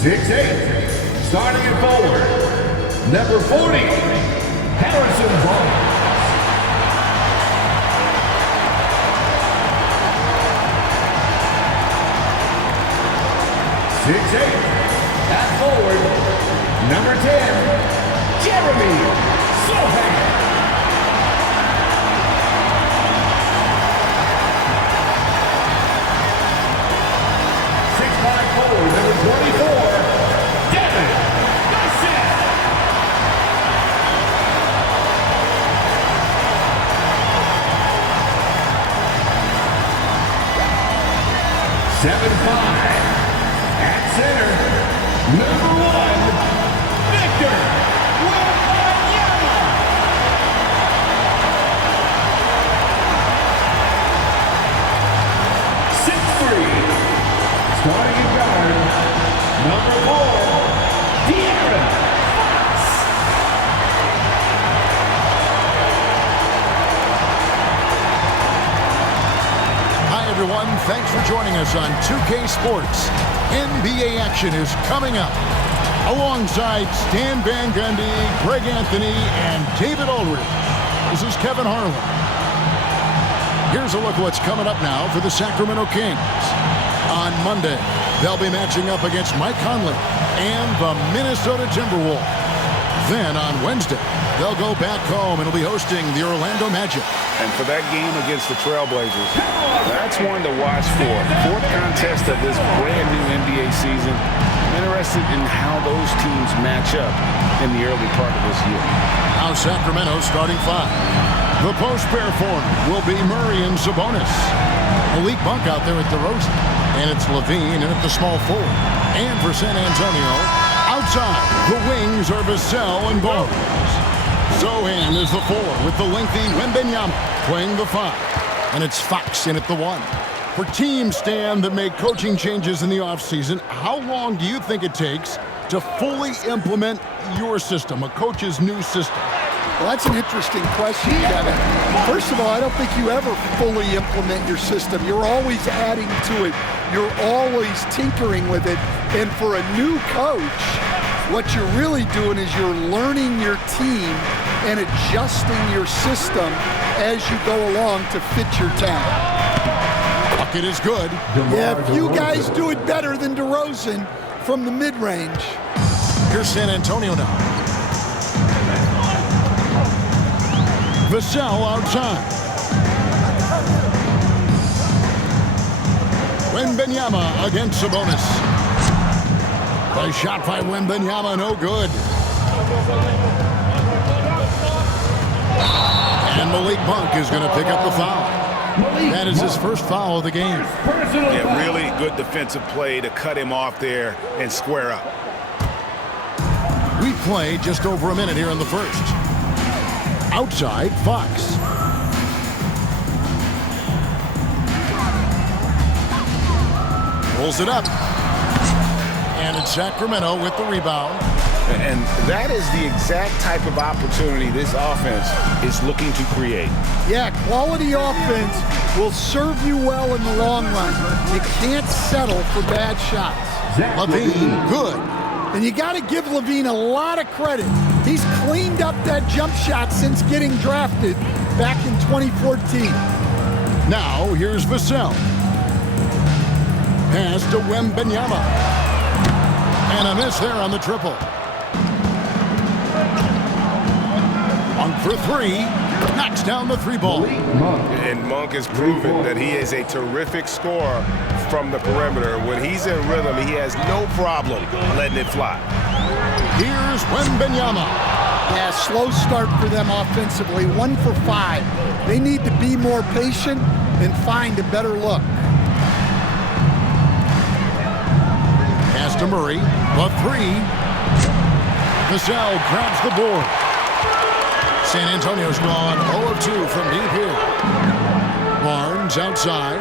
6'8", starting at forward, number 40, Harrison Barnes. 6'8", at forward, number 10, Jeremy Sohan. 6'5", forward, number 24, Devin Vassell. 7'5", at center, number 1, Victor Wembanyama. 6'3", starting at guard, number 4, De'Aaron Fox. 'Hi everyone, thanks for joining us on 2K Sports. NBA action is coming up. Alongside Stan Van Gundy, Greg Anthony, and David Aldridge, this is Kevin Harlan. Here's a look at what's coming up now for the Sacramento Kings. On Monday, they'll be matching up against Mike Conley and the Minnesota Timberwolves. Then on Wednesday, they'll go back home and will be hosting the Orlando Magic. And for that game against the Trailblazers, that's one to watch for. Fourth contest of this brand new NBA season. I'm interested in how those teams match up in the early part of this year. Now Sacramento starting 5. The post pair form will be Murray and Sabonis. Malik Monk out there at DeRozan. And it's Levine in at the small forward. And for San Antonio, outside, the wings are Vassell and Barnes. Sohan is the 4 with the lengthy Wembanyama playing the 5. And it's Fox in at the 1. For teams, Stan, that make coaching changes in the offseason, how long do you think it takes to fully implement your system, a coach's new system? Well, that's an interesting question, Kevin. First of all, I don't think you ever fully implement your system. You're always adding to it. You're always tinkering with it. And for a new coach, what you're really doing is you're learning your team and adjusting your system as you go along to fit your talent. Bucket is good. Yeah, a few guys do it better than DeRozan from the mid-range. Here's San Antonio now. Vassell outside. Wembanyama against Sabonis. A shot by Wembanyama, no good. And Malik Monk is going to pick up the foul. That is his first foul of the game. Yeah, really good defensive play to cut him off there and square up. We play just over a minute here in the first. Outside, Fox. Pulls it up. And it's Sacramento with the rebound. And that is the exact type of opportunity this offense is looking to create. Yeah, quality offense will serve you well in the long run. You can't settle for bad shots. Levine, good. And you got to give Levine a lot of credit. He's cleaned up that jump shot since getting drafted back in 2014. Now, here's Vassell. Pass to Wembanyama. And a miss there on the triple. Monk for 3. Knocks down the 3-ball. And Monk has proven that he is a terrific scorer from the perimeter. When he's in rhythm, he has no problem letting it fly. Here's Wembanyama. Yeah, slow start for them offensively. 1 for 5. They need to be more patient and find a better look. Pass to Murray. The 3. Vassell grabs the board. San Antonio's gone 0 of 2 from deep here. Barnes outside.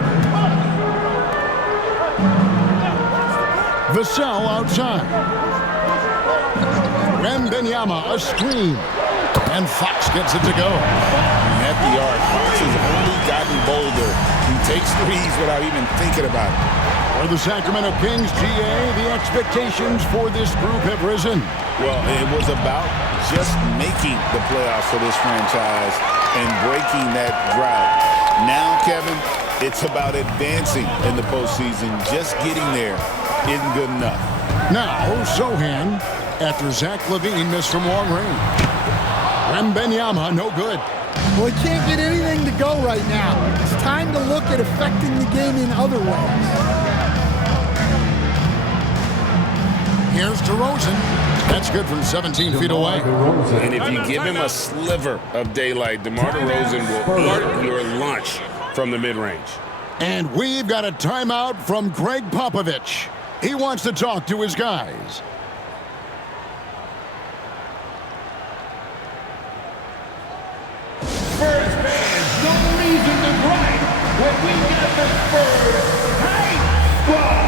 Vassell outside. Wembanyama, a screen. And Fox gets it to go. At the arc, Fox has only gotten bolder. He takes threes without even thinking about it. For the Sacramento Kings, GA, the expectations for this group have risen. Well, it was about just making the playoffs for this franchise and breaking that drought. Now, Kevin, it's about advancing in the postseason. Just getting there isn't good enough. Now, Sohan, after Zach LaVine missed from long range. Wembanyama, no good. Well, he can't get anything to go right now. It's time to look at affecting the game in other ways. Here's DeRozan. That's good from 17 feet away. And if you give him a sliver of daylight, DeMar DeRozan will eat your lunch from the mid-range. And we've got a timeout from Greg Popovich. He wants to talk to his guys. Spurs fans, no reason to gripe when we got the Spurs Hype Squad.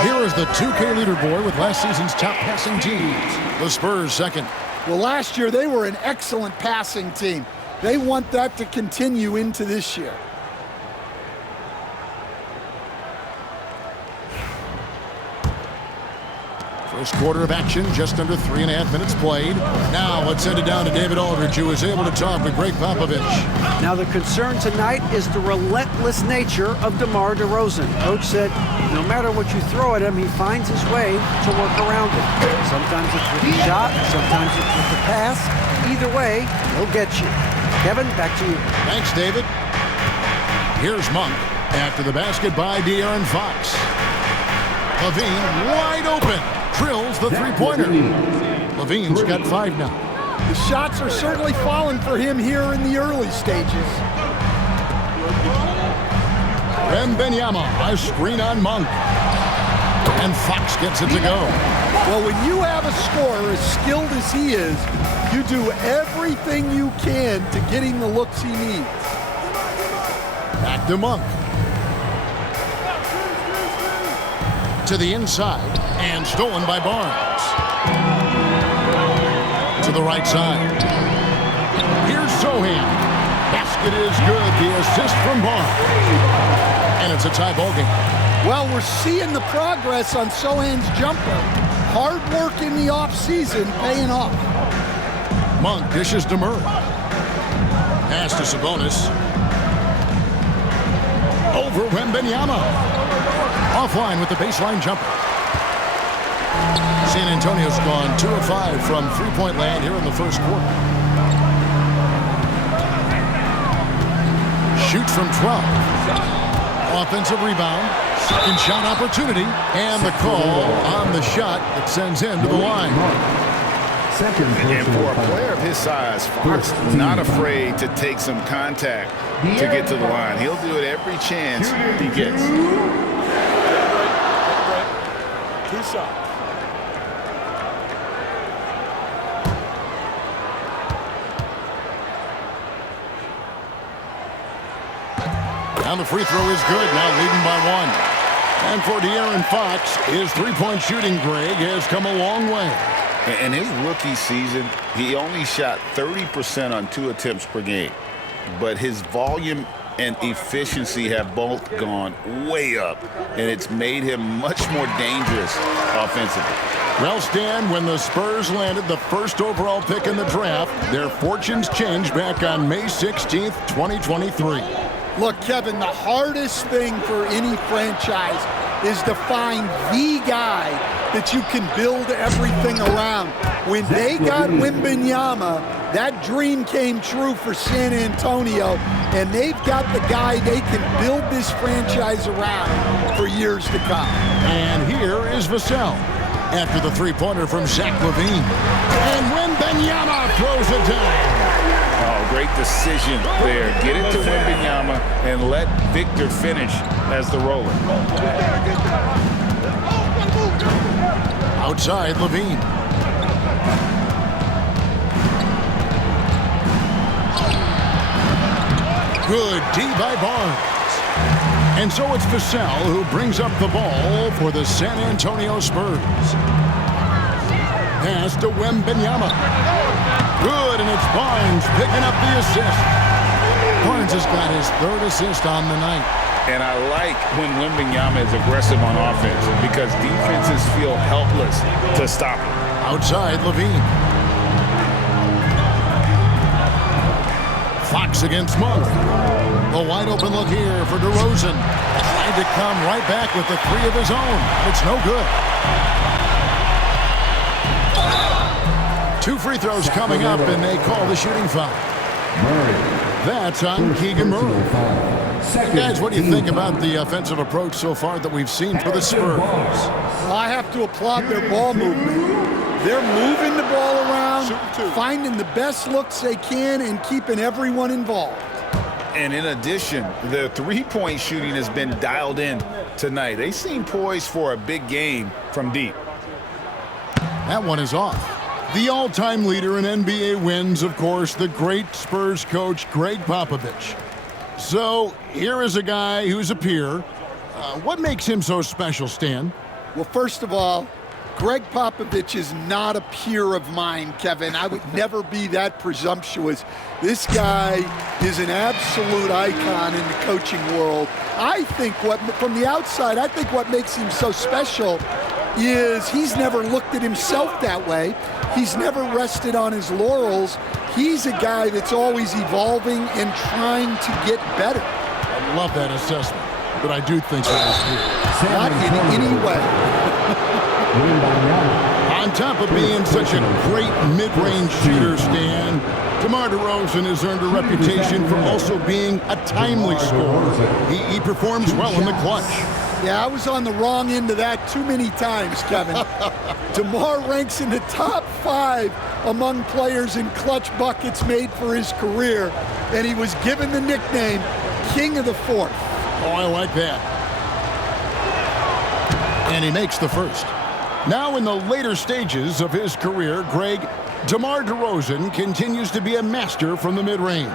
Here is the 2K leaderboard with last season's top passing teams. The Spurs second. Well, last year they were an excellent passing team. They want that to continue into this year. First quarter of action, just under 3.5 minutes played. Now let's send it down to David Aldridge, who was able to talk with Greg Popovich. Now the concern tonight is the relentless nature of DeMar DeRozan. Coach said no matter what you throw at him, he finds his way to work around it. Sometimes it's with the shot, sometimes it's with the pass. Either way, he'll get you. Kevin, back to you. Thanks, David. Here's Monk after the basket by De'Aaron Fox. LaVine wide open. Drills the three-pointer. LaVine's got 5 now. The shots are certainly falling for him here in the early stages. Wembanyama, a screen on Monk. And Fox gets it to go. Well, when you have a scorer as skilled as he is, you do everything you can to get him the looks he needs. Back to Monk. To the inside, and stolen by Barnes. To the right side. Here's Sohan. Basket is good. The assist from Barnes. And it's a tie ball game. Well, we're seeing the progress on Sohan's jumper. Hard work in the offseason paying off. Monk dishes to Murray. Pass to Sabonis. Over Wembanyama. Offline with the baseline jumper. San Antonio's gone 2 of 5 from three-point land here in the first quarter. Shoots from 12. Offensive rebound. Second shot opportunity. And the call on the shot that sends him to the line. And for a player of his size, Fox not afraid to take some contact to get to the line. He'll do it every chance he gets. Two shots. Now the free throw is good, now leading by 1. And for De'Aaron Fox, his three-point shooting, Greg, has come a long way. In his rookie season, he only shot 30% on 2 attempts per game. But his volume and efficiency have both gone way up, and it's made him much more dangerous offensively. Well, Stan, when the Spurs landed the first overall pick in the draft, their fortunes changed back on May 16th, 2023. Look, Kevin, the hardest thing for any franchise is to find the guy that you can build everything around. When they got Wembanyama, that dream came true for San Antonio, and they've got the guy they can build this franchise around for years to come. And here is Vassell after the three-pointer from Zach LaVine. And Wembanyama throws it down. Oh, great decision there. Get it to Wembanyama and let Victor finish as the roller. Outside, LaVine. Good D by Barnes. And so it's Vassell who brings up the ball for the San Antonio Spurs. Pass to Wembanyama. Good, and it's Barnes picking up the assist. Barnes has got his third assist on the night. And I like when Wembanyama is aggressive on offense because defenses feel helpless to stop him. Outside, LaVine. Fox against Monk. A wide open look here for DeRozan. Trying to come right back with the three of his own. It's no good. 2 free throws coming up, and they call the shooting foul. That's on Keegan Murray. Guys, what do you think about the offensive approach so far that we've seen for the Spurs? Well, I have to applaud their ball movement. They're moving the ball around, finding the best looks they can, and keeping everyone involved. And in addition, the three-point shooting has been dialed in tonight. They seem poised for a big game from deep. That one is off. The all-time leader in NBA wins, of course, the great Spurs coach, Greg Popovich. So here is a guy who's a peer. What makes him so special, Stan? Well, first of all, Greg Popovich is not a peer of mine, Kevin. I would never be that presumptuous. This guy is an absolute icon in the coaching world. I think from the outside, I think what makes him so special is he's never looked at himself that way. He's never rested on his laurels. He's a guy that's always evolving and trying to get better. I love that assessment, but I do think that is true. Not in any way. On top of being such a great mid-range shooter, Stan, DeMar DeRozan has earned a reputation for also being a timely scorer. He performs well in the clutch. Yeah, I was on the wrong end of that too many times, Kevin. DeMar ranks in the top 5 among players in clutch buckets made for his career, and he was given the nickname King of the Fourth. Oh, I like that. And he makes the first. Now in the later stages of his career, DeMar DeRozan continues to be a master from the mid-range.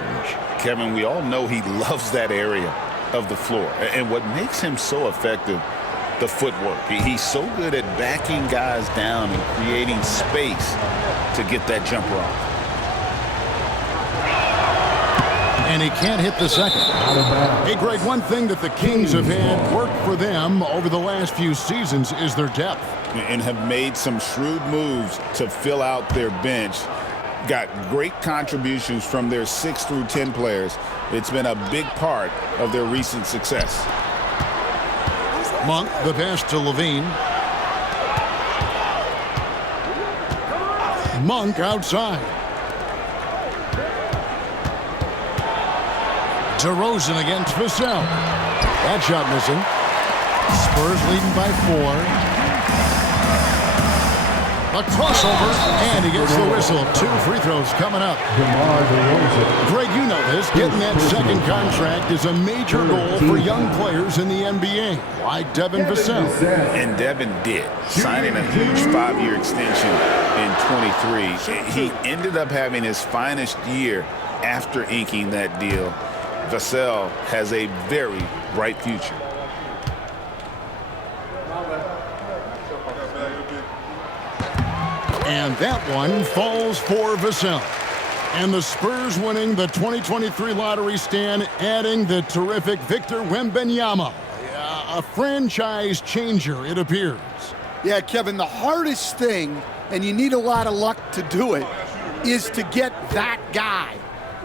Kevin, we all know he loves that area of the floor. And what makes him so effective, the footwork. He's so good at backing guys down and creating space to get that jumper off. And he can't hit the second. Hey, Greg, one thing that the Kings have had work for them over the last few seasons is their depth. And have made some shrewd moves to fill out their bench. Got great contributions from their 6 through 10 players. It's been a big part of their recent success. Monk, the pass to LaVine. Monk outside. DeRozan against Vassell. That shot missing. Spurs leading by 4. A crossover, and he gets the whistle. 2 free throws coming up. Greg, you know this. Getting that second contract is a major goal for young players in the NBA, like Devin Vassell. And Devin did, signing a huge 5-year extension in 23. He ended up having his finest year after inking that deal. Vassell has a very bright future. And that one falls for Vassell. And the Spurs winning the 2023 lottery, Stan, adding the terrific Victor Wembanyama. A franchise changer, it appears. Yeah, Kevin, the hardest thing, and you need a lot of luck to do it, is to get that guy.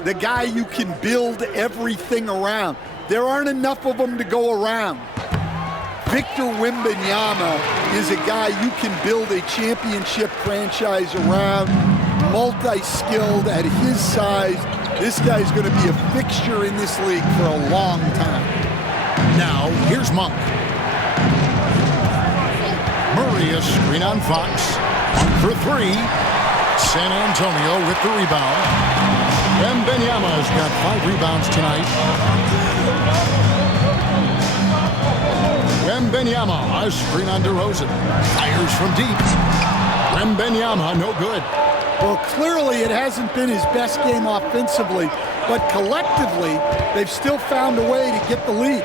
The guy you can build everything around. There aren't enough of them to go around. Victor Wembanyama is a guy you can build a championship franchise around, multi-skilled at his size. This guy's going to be a fixture in this league for a long time. Now, here's Monk. Murray, a screen on Fox. For three. San Antonio with the rebound. Wembanyama's got 5 rebounds tonight. Wembanyama, a screen on DeRozan. Fires from deep. Wembanyama, no good. Well, clearly it hasn't been his best game offensively, but collectively, they've still found a way to get the lead.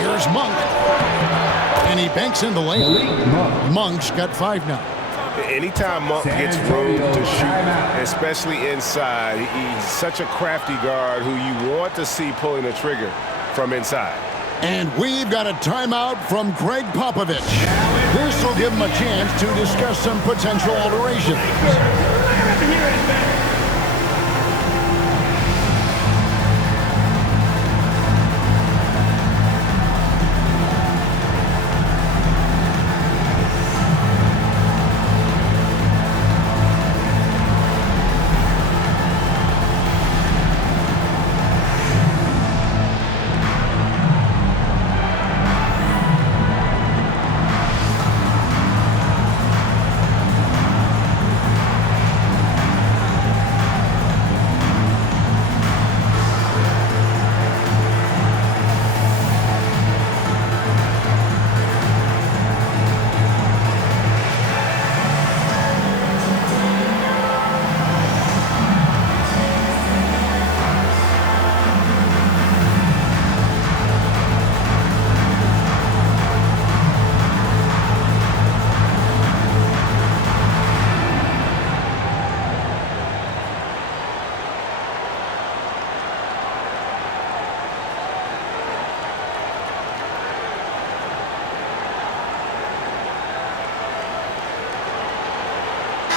Here's Monk. And he banks in the lane. Monk's got 5 now. Anytime Monk gets room to shoot, especially inside, he's such a crafty guard who you want to see pulling the trigger from inside. And we've got a timeout from Greg Popovich. This will give him a chance to discuss some potential alterations.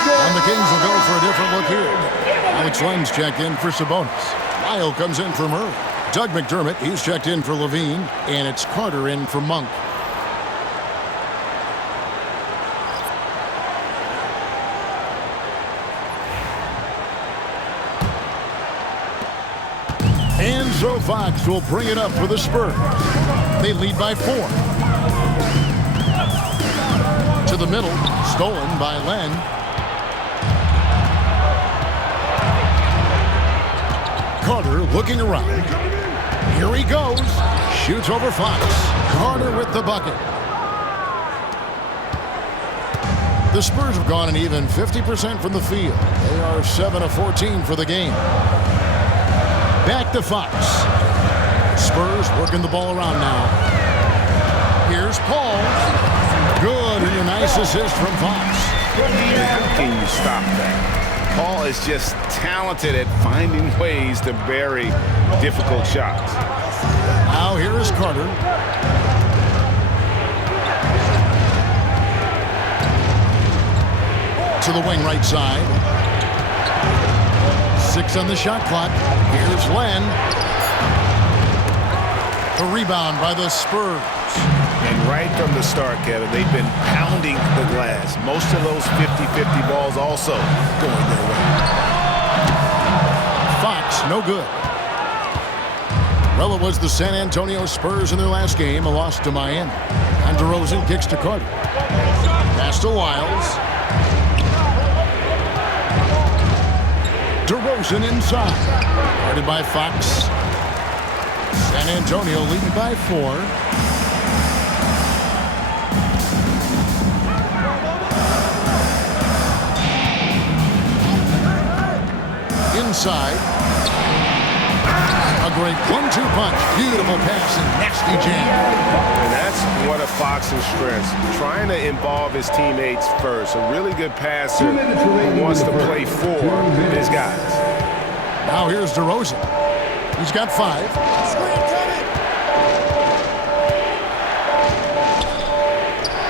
And the Kings will go for a different look here. Alex Len's checked in for Sabonis. Lyle comes in for Murray. Doug McDermott, he's checked in for Levine. And it's Carter in for Monk. And so Fox will bring it up for the Spurs. They lead by 4. To the middle, stolen by Len. Carter looking around. Here he goes. Shoots over Fox. Carter with the bucket. The Spurs have gone an even 50% from the field. They are 7 of 14 for the game. Back to Fox. Spurs working the ball around now. Here's Paul. Good, and a nice assist from Fox. How can you stop that? Paul is just talented at finding ways to bury difficult shots. Now here is Carter. To the wing right side. 6 on the shot clock. Here's Len. The rebound by the Spurs. And right from the start, Kevin, they've been pounding the glass. Most of those 50-50 balls also going their way. Fox, no good. Well, it was the San Antonio Spurs in their last game, a loss to Miami. And DeRozan kicks to Carter. Pass to Wiles. DeRozan inside. Guarded by Fox. San Antonio leading by 4. Inside. A great 1-2 punch. Beautiful pass and nasty jam. And that's one of Fox's strengths. Trying to involve his teammates first. A really good passer who wants to play for his guys. Now here's DeRozan. He's got 5.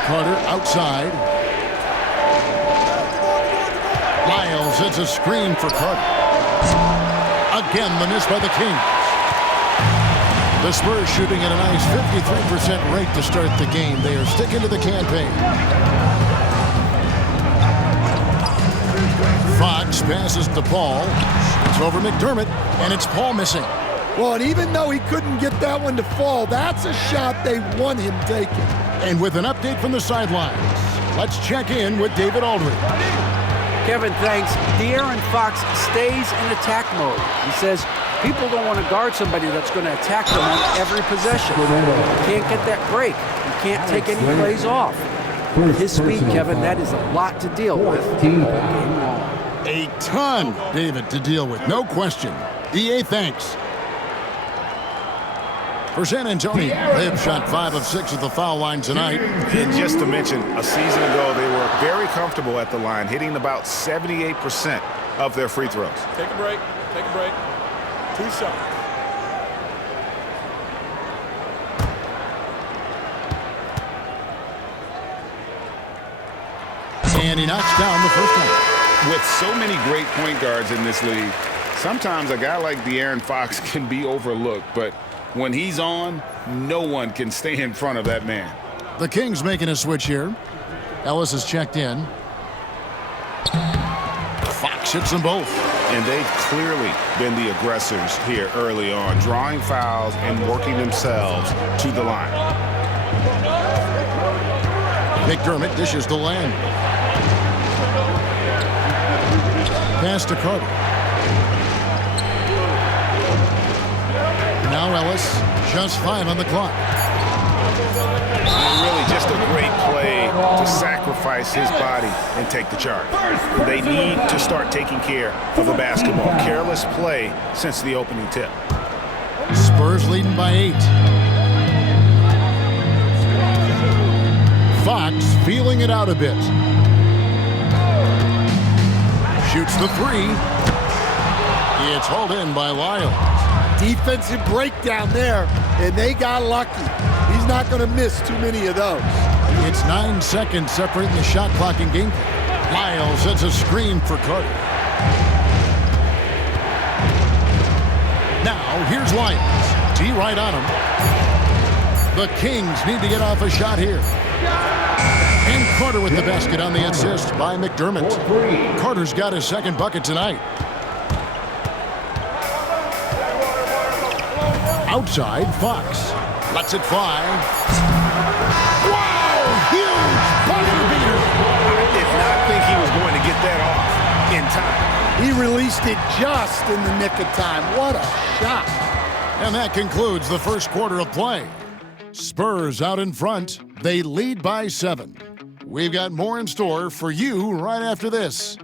Carter outside. Lyles hits a screen for Carter. Again, the miss by the Kings. The Spurs shooting at a nice 53% rate to start the game. They are sticking to the campaign. Fox passes to Paul. It's over McDermott, and it's Paul missing. Well, and even though he couldn't get that one to fall, that's a shot they want him taking. And with an update from the sidelines, let's check in with David Aldridge. Kevin, thanks. De'Aaron Fox stays in attack mode. He says people don't want to guard somebody that's going to attack them on every possession. You can't get that break. You can't take any plays off. With his speed, Kevin, that is a lot to deal with. A ton, David, to deal with, no question. DA, thanks. For San Antonio, they have shot 5 of 6 at the foul line tonight. And just to mention, a season ago, they were very comfortable at the line, hitting about 78% of their free throws. Take a break. Take a break. 2 shots. And he knocks down the first one. With so many great point guards in this league, sometimes a guy like De'Aaron Fox can be overlooked, but when he's on, no one can stay in front of that man. The Kings making a switch here. Ellis is checked in. Fox hits them both. And they've clearly been the aggressors here early on, drawing fouls and working themselves to the line. McDermott dishes to Land. Pass to Carter. Now Ellis, just 5 on the clock. And really just a great play to sacrifice his body and take the charge. They need to start taking care of the basketball. Careless play since the opening tip. Spurs leading by 8. Fox feeling it out a bit. Shoots the 3. It's hauled in by Lyles. Defensive breakdown there, and they got lucky. He's not going to miss too many of those. It's 9 seconds separating the shot clock and game play. Lyles sets a screen for Carter. Now, here's Lyles. T right on him. The Kings need to get off a shot here. And Carter with the basket on the assist by McDermott. Carter's got his second bucket tonight. Outside, Fox lets it fly. Wow! Huge buzzer beater. I did not think he was going to get that off in time. He released it just in the nick of time. What a shot. And that concludes the first quarter of play. Spurs out in front. They lead by 7. We've got more in store for you right after this.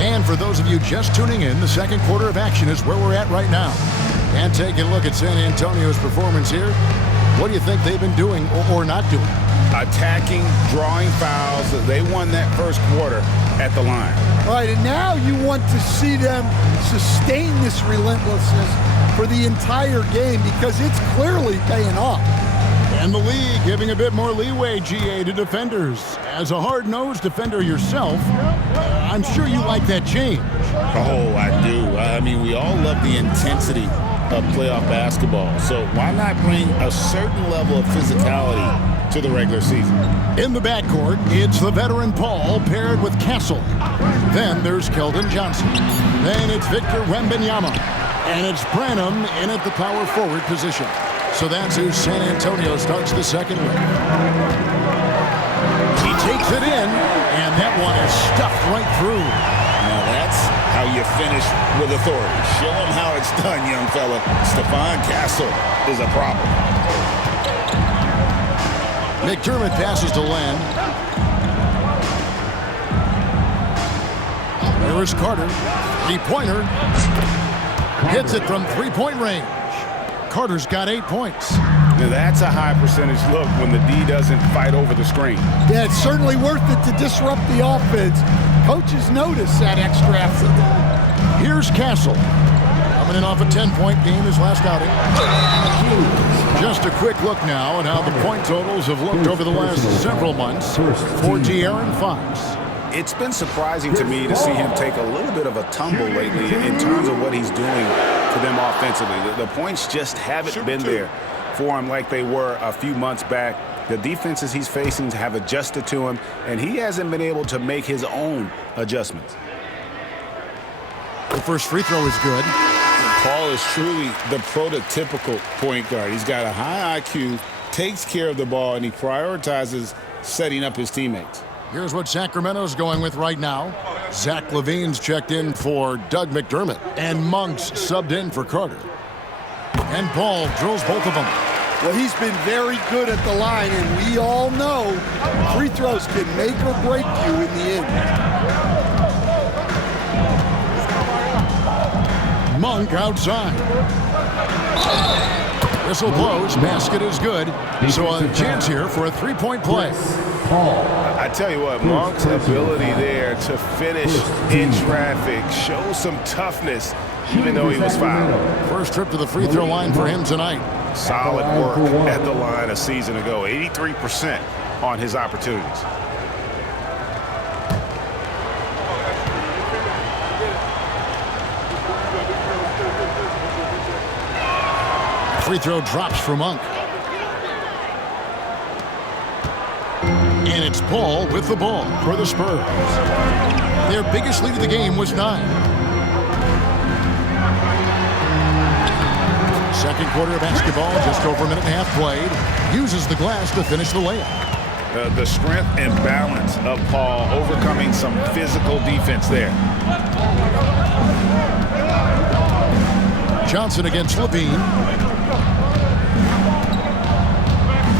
And for those of you just tuning in, the second quarter of action is where we're at right now. And taking a look at San Antonio's performance here, what do you think they've been doing or not doing? Attacking, drawing fouls. They won that first quarter at the line. All right, and now you want to see them sustain this relentlessness for the entire game because it's clearly paying off. And the league giving a bit more leeway, GA, to defenders. As a hard-nosed defender yourself, I'm sure you like that change. Oh, I do. I mean, we all love the intensity of playoff basketball. So why not bring a certain level of physicality to the regular season? In the backcourt, it's the veteran Paul paired with Castle. Then there's Keldon Johnson. Then it's Victor Wembanyama. And it's Branham in at the power forward position. So that's who San Antonio starts the second with. He takes it in, and that one is stuffed right through. Now that's how you finish with authority. Show them how it's done, young fella. Stephon Castle is a problem. McDermott passes to Len. Here is Carter. Three-pointer. Hits it from three-point range. Carter's got 8 points. Now that's a high percentage look when the D doesn't fight over the screen. Yeah, it's certainly worth it to disrupt the offense. Coaches notice that extra effort. Here's Castle. Coming in off a 10-point game his last outing. Just a quick look now at how the point totals have looked over the last several months for De'Aaron Fox. It's been surprising to me to see him take a little bit of a tumble lately in terms of what he's doing for them offensively. The points just haven't been there for him like they were a few months back. The defenses he's facing have adjusted to him, and he hasn't been able to make his own adjustments. The first free throw is good. Paul is truly the prototypical point guard. He's got a high IQ, takes care of the ball, and he prioritizes setting up his teammates. Here's what Sacramento's going with right now. Zach LaVine's checked in for Doug McDermott, and Monk's subbed in for Carter. And Paul drills both of them. Well, he's been very good at the line, and we all know free throws can make or break you in the end. Monk outside. Whistle blows. Basket is good. So a chance here for a three-point play. I tell you what, Monk's ability there to finish in traffic shows some toughness, even though he was fouled. First trip to the free throw line for him tonight. Solid work at the line a season ago. 83% on his opportunities. Free throw drops for Monk. And it's Paul with the ball for the Spurs. Their biggest lead of the game was 9. Second quarter of basketball, just over a minute and a half played. Uses the glass to finish the layup. The strength and balance of Paul overcoming some physical defense there. Johnson against LaVine.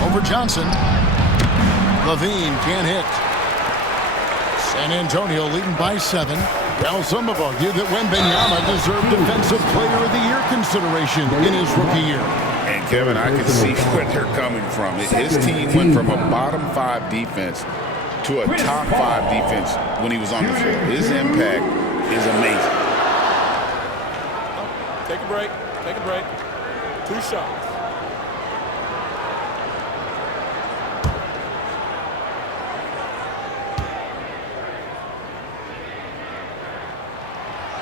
Over Johnson. LaVine can't hit. San Antonio leading by 7. Well, some have argued that Wembanyama deserved Defensive Player of the Year consideration in his rookie year. And Kevin, I can see where they're coming from. His team went from a bottom 5 defense to a top 5 defense when he was on the floor. His impact is amazing. Take a break. Take a break. 2 shots.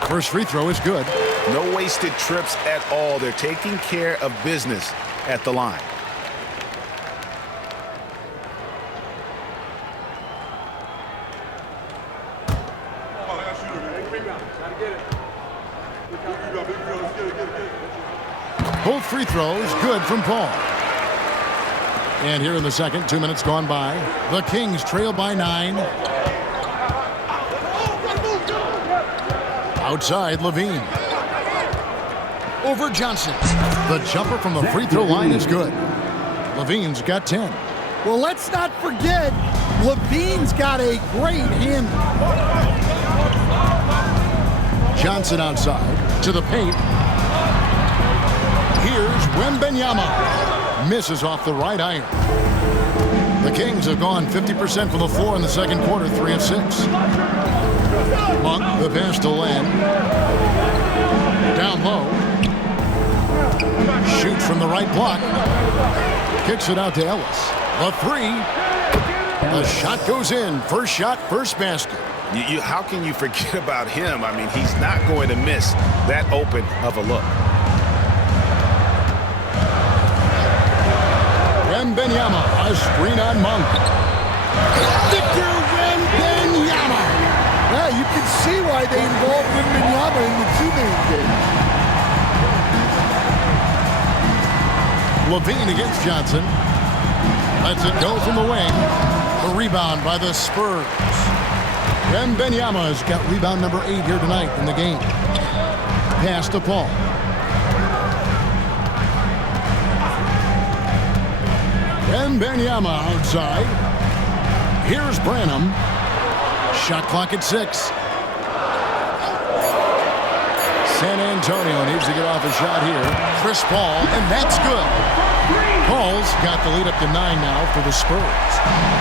First free throw is good. No wasted trips at all. They're taking care of business at the line. Both free throws good from Paul. And here in the second, 2 minutes gone by. The Kings trail by 9. Outside, LaVine. Over Johnson. The jumper from the free throw line is good. LaVine's got 10. Well, let's not forget, LaVine's got a great handle. Johnson outside to the paint. Here's Wembanyama. Misses off the right iron. The Kings have gone 50% from the floor in the second quarter, 3 of 6. Monk, the pass to Len. Down low. Shoots from the right block. Kicks it out to Ellis. A 3. The shot goes in. First shot, first basket. How can you forget about him? I mean, he's not going to miss that open of a look. Wembanyama, a screen on Monk. Victor Wembanyama. Yeah, you can see why they involved Wembanyama in the two-man game. LaVine against Johnson. Lets it go from the wing. The rebound by the Spurs. Wembanyama has got rebound number 8 here tonight in the game. Pass to Paul. Wembanyama outside. Here's Branham. Shot clock at 6. San Antonio needs to get off a shot here. Chris Paul, and that's good. Paul's got the lead up to 9 now for the Spurs.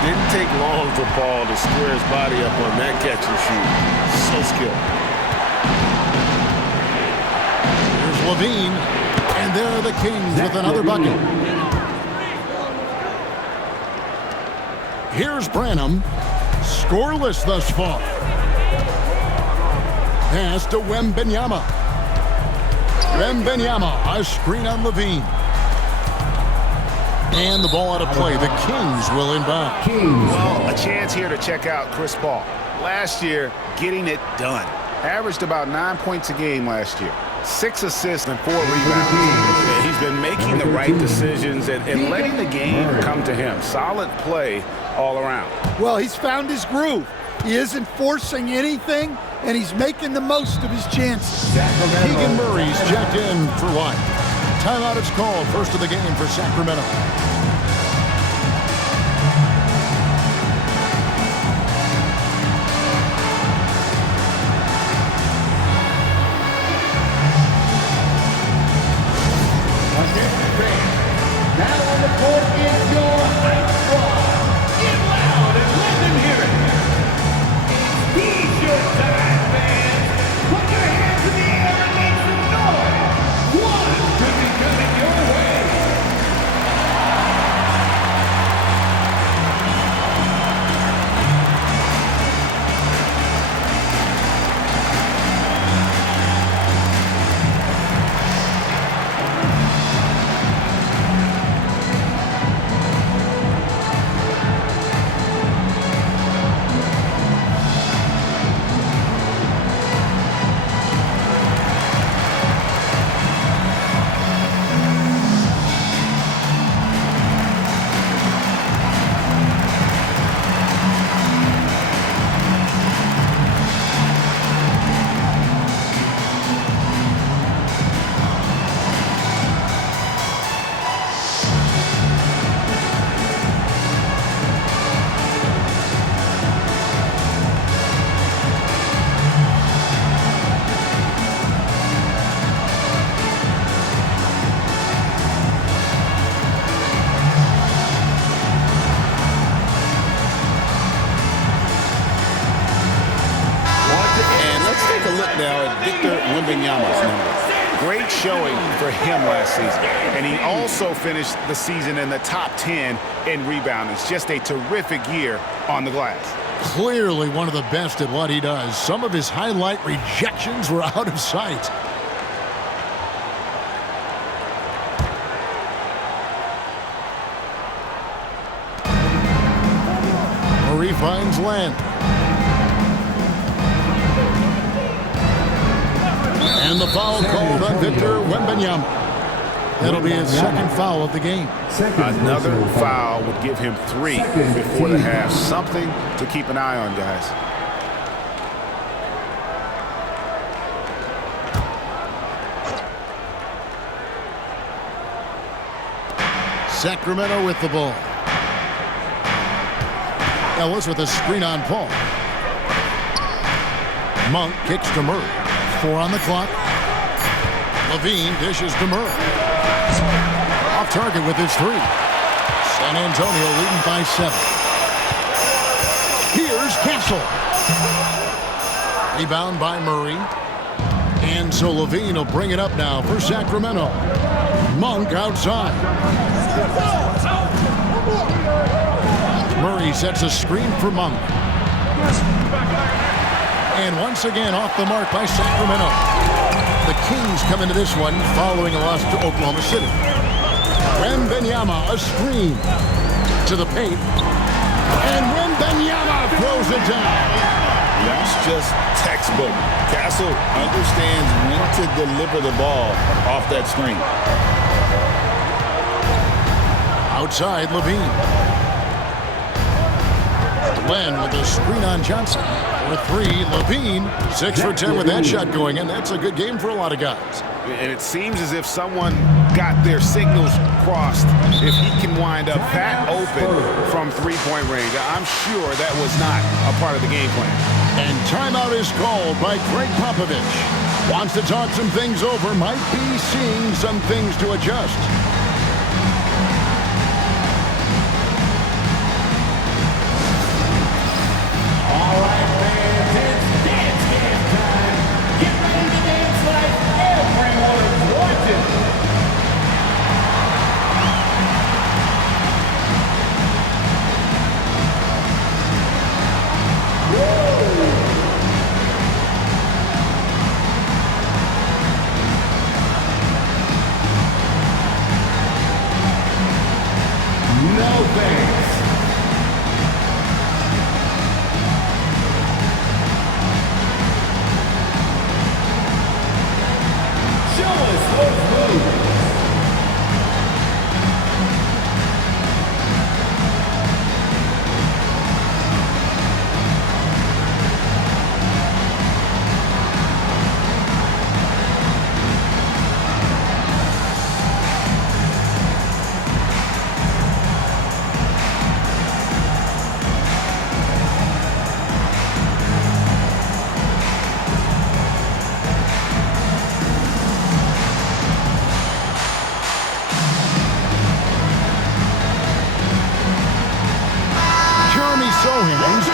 Didn't take long for Paul to square his body up on that catch and shoot. So skilled. Here's Levine, and there are the Kings with another bucket. Here's Branham, scoreless thus far. Pass to Wembanyama. Wembanyama, a screen on Levine. And the ball out of play. The Kings will inbound. Well, a chance here to check out Chris Paul. Last year, getting it done. Averaged about 9 points a game last year. 6 assists and 4 rebounds. He's been making the right decisions and letting the game come to him. Solid play all around. Well, he's found his groove. He isn't forcing anything, and he's making the most of his chances. Keegan Murray's checked in for one. Timeout is called. First of the game for Sacramento. Now on the court is your hype squad. Get loud and let them hear it. It's your time, fans. Put your hands in the air and make some noise. One could be coming your way. Wembanyama's number. Great showing for him last season. And he also finished the season in the top 10 in rebounding. It's just a terrific year on the glass. Clearly one of the best at what he does. Some of his highlight rejections were out of sight. Murray finds Land. And the foul called on Victor Wembanyama. That'll be his second foul of the game. Another foul would give him 3 before the half. Something to keep an eye on, guys. Sacramento with the ball. Ellis with a screen on Paul. Monk kicks to Murray. 4 on the clock. Levine dishes to Murray. Off target with his 3. San Antonio leading by 7. Here's Castle. Rebound by Murray. And so Levine will bring it up now for Sacramento. Monk outside. Murray sets a screen for Monk. And once again off the mark by Sacramento. The Kings come into this one following a loss to Oklahoma City. Wembanyama, a screen to the paint. And Wembanyama throws it down. That's just textbook. Castle understands when to deliver the ball off that screen. Outside, Levine. Len with a screen on Johnson. For 3, Levine. 6 for 10 with that shot going in. That's a good game for a lot of guys. And it seems as if someone got their signals crossed. If he can wind up that open from three-point range, I'm sure that was not a part of the game plan. And timeout is called by Greg Popovich. Wants to talk some things over. Might be seeing some things to adjust. All right, fans, it's dance time. Get ready to dance like everyone's watching. No thanks. Show us those moves.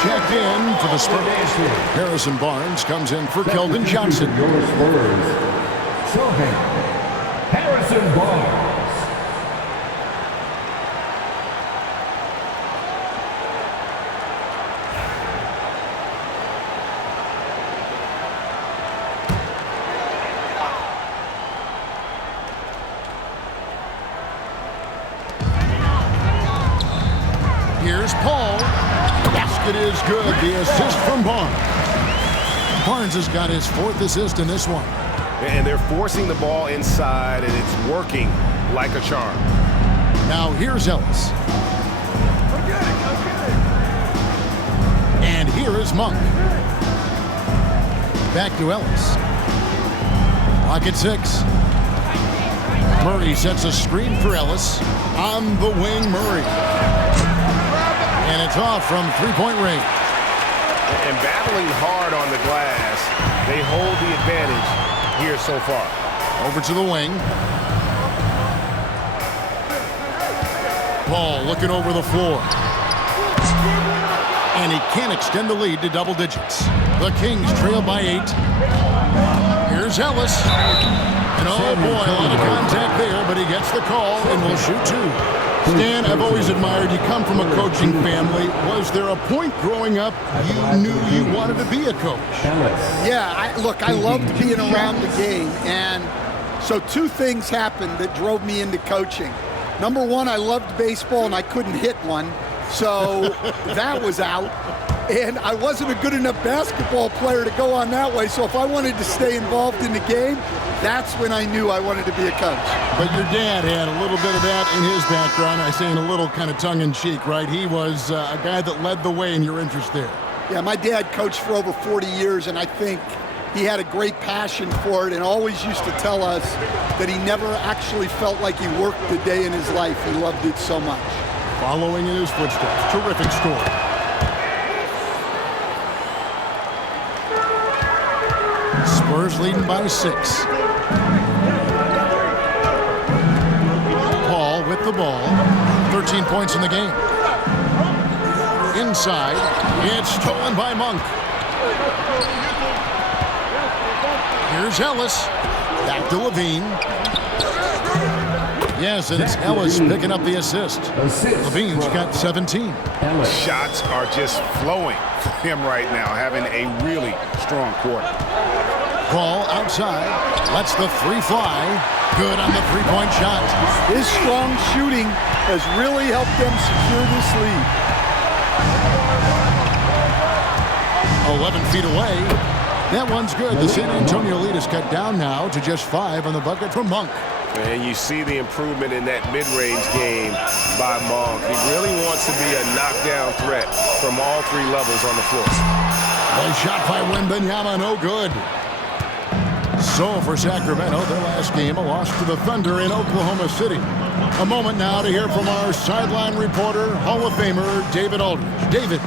Checked in for the Spurs. Harrison Barnes comes in for Keldon Johnson. Your Spurs. Sohan. Harrison Barnes. Here's Paul. Basket is good. The assist from Barnes. Barnes has got his 4th assist in this one. And they're forcing the ball inside, and it's working like a charm. Now here's Ellis. And here is Monk. Back to Ellis. Pocket 6. Murray sets a screen for Ellis. On the wing, Murray. And it's off from three-point range. And battling hard on the glass, they hold the advantage here so far. Over to the wing. Paul looking over the floor. And he can't extend the lead to double digits. The Kings trail by 8. Here's Ellis. And oh boy, a lot of contact there, but he gets the call and will shoot 2. Stan, I've always admired you. Come from a coaching family. Was there a point growing up you knew you wanted to be a coach? Yeah, I loved being around the game. And so 2 things happened that drove me into coaching. Number 1, I loved baseball and I couldn't hit one. So that was out. And I wasn't a good enough basketball player to go on that way. So if I wanted to stay involved in the game, that's when I knew I wanted to be a coach. But your dad had a little bit of that in his background. I say in a little kind of tongue-in-cheek, right? He was a guy that led the way in your interest there. Yeah, my dad coached for over 40 years, and I think he had a great passion for it and always used to tell us that he never actually felt like he worked a day in his life. He loved it so much. Following in his footsteps. Terrific story. Spurs leading by 6. Paul with the ball. 13 points in the game. Inside. It's stolen by Monk. Here's Ellis. Back to Levine. Yes, and it's Ellis picking up the assist. Levine's got 17. Shots are just flowing for him right now, having a really strong quarter. Paul outside. Lets the 3 fly. Good on the 3-point shot. His strong shooting has really helped them secure this lead. 11 feet away. That one's good. The San Antonio lead is cut down now to just 5 on the bucket from Monk. And you see the improvement in that mid-range game by Monk. He really wants to be a knockdown threat from all 3 levels on the floor. A shot by Wembanyama, no good. So for Sacramento, their last game, a loss to the Thunder in Oklahoma City. A moment now to hear from our sideline reporter, Hall of Famer David Aldridge. David.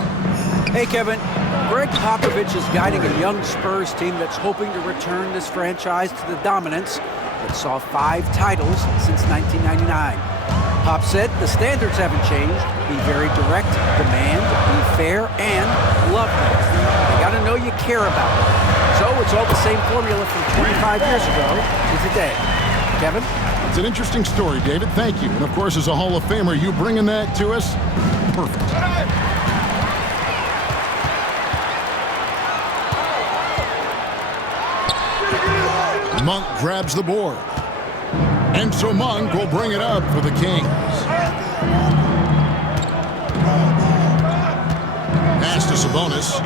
Hey, Kevin. Greg Popovich is guiding a young Spurs team that's hoping to return this franchise to the dominance that saw 5 titles since 1999. Pop said the standards haven't changed. Be very direct, demand, be fair, and love them. You got to know you care about them. So it's all the same formula from 25 years ago to today. Kevin? It's an interesting story, David. Thank you. And, of course, as a Hall of Famer, you bringing that to us? Perfect. Monk grabs the board. And so Monk will bring it up for the Kings. Pass to Sabonis.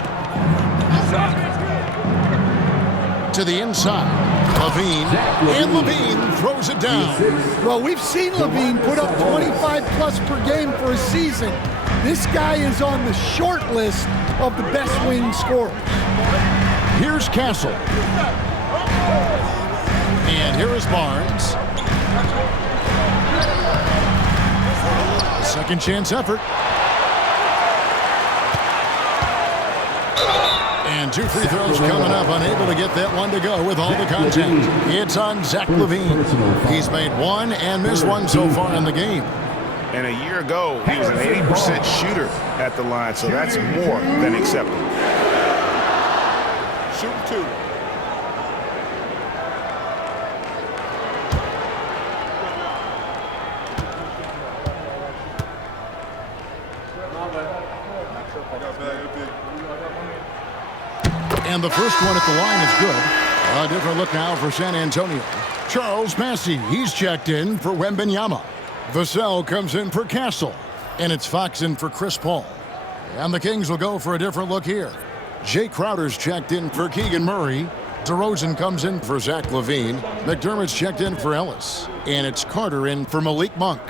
To the inside. Levine. And Levine throws it down. Well, we've seen Levine put up 25-plus per game for a season. This guy is on the short list of the best wing scorers. Here's Castle. And here is Barnes. Second chance effort. And 2 free throws coming up, unable to get that one to go with all the contact. It's on Zach LaVine. He's made 1 and missed 1 so far in the game. And a year ago, he was an 80% shooter at the line, so that's more than acceptable. Shoot 2. And the first one at the line is good. A different look now for San Antonio. Charles Massey, he's checked in for Wembanyama. Vassell comes in for Castle. And it's Fox in for Chris Paul. And the Kings will go for a different look here. Jay Crowder's checked in for Keegan Murray. DeRozan comes in for Zach LaVine. McDermott's checked in for Ellis. And it's Carter in for Malik Monk.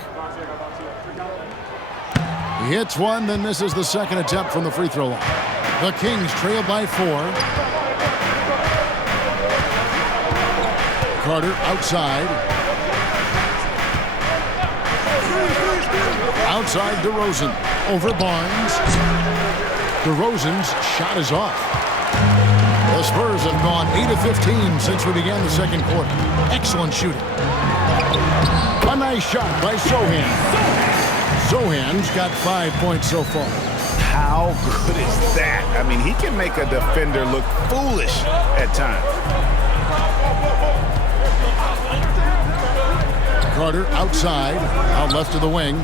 He hits 1, then misses the second attempt from the free throw line. The Kings trail by 4. Carter outside. Outside DeRozan. Over Barnes. DeRozan's shot is off. The Spurs have gone 8 of 15 since we began the second quarter. Excellent shooting. A nice shot by Sohan. Sohan's got 5 points so far. How good is that? I mean, he can make a defender look foolish at times. Carter outside, out left of the wing.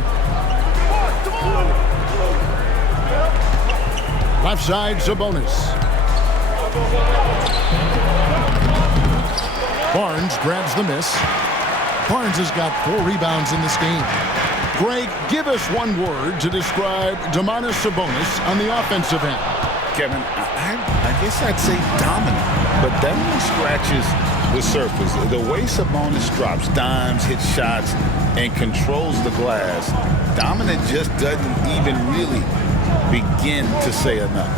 Left side, Sabonis. Barnes grabs the miss. Barnes has got 4 rebounds in this game. Greg, give us one word to describe Domantas Sabonis on the offensive end. Kevin, I guess I'd say dominant, but that one scratches the surface. The way Sabonis drops dimes, hits shots, and controls the glass, dominant just doesn't even really begin to say enough.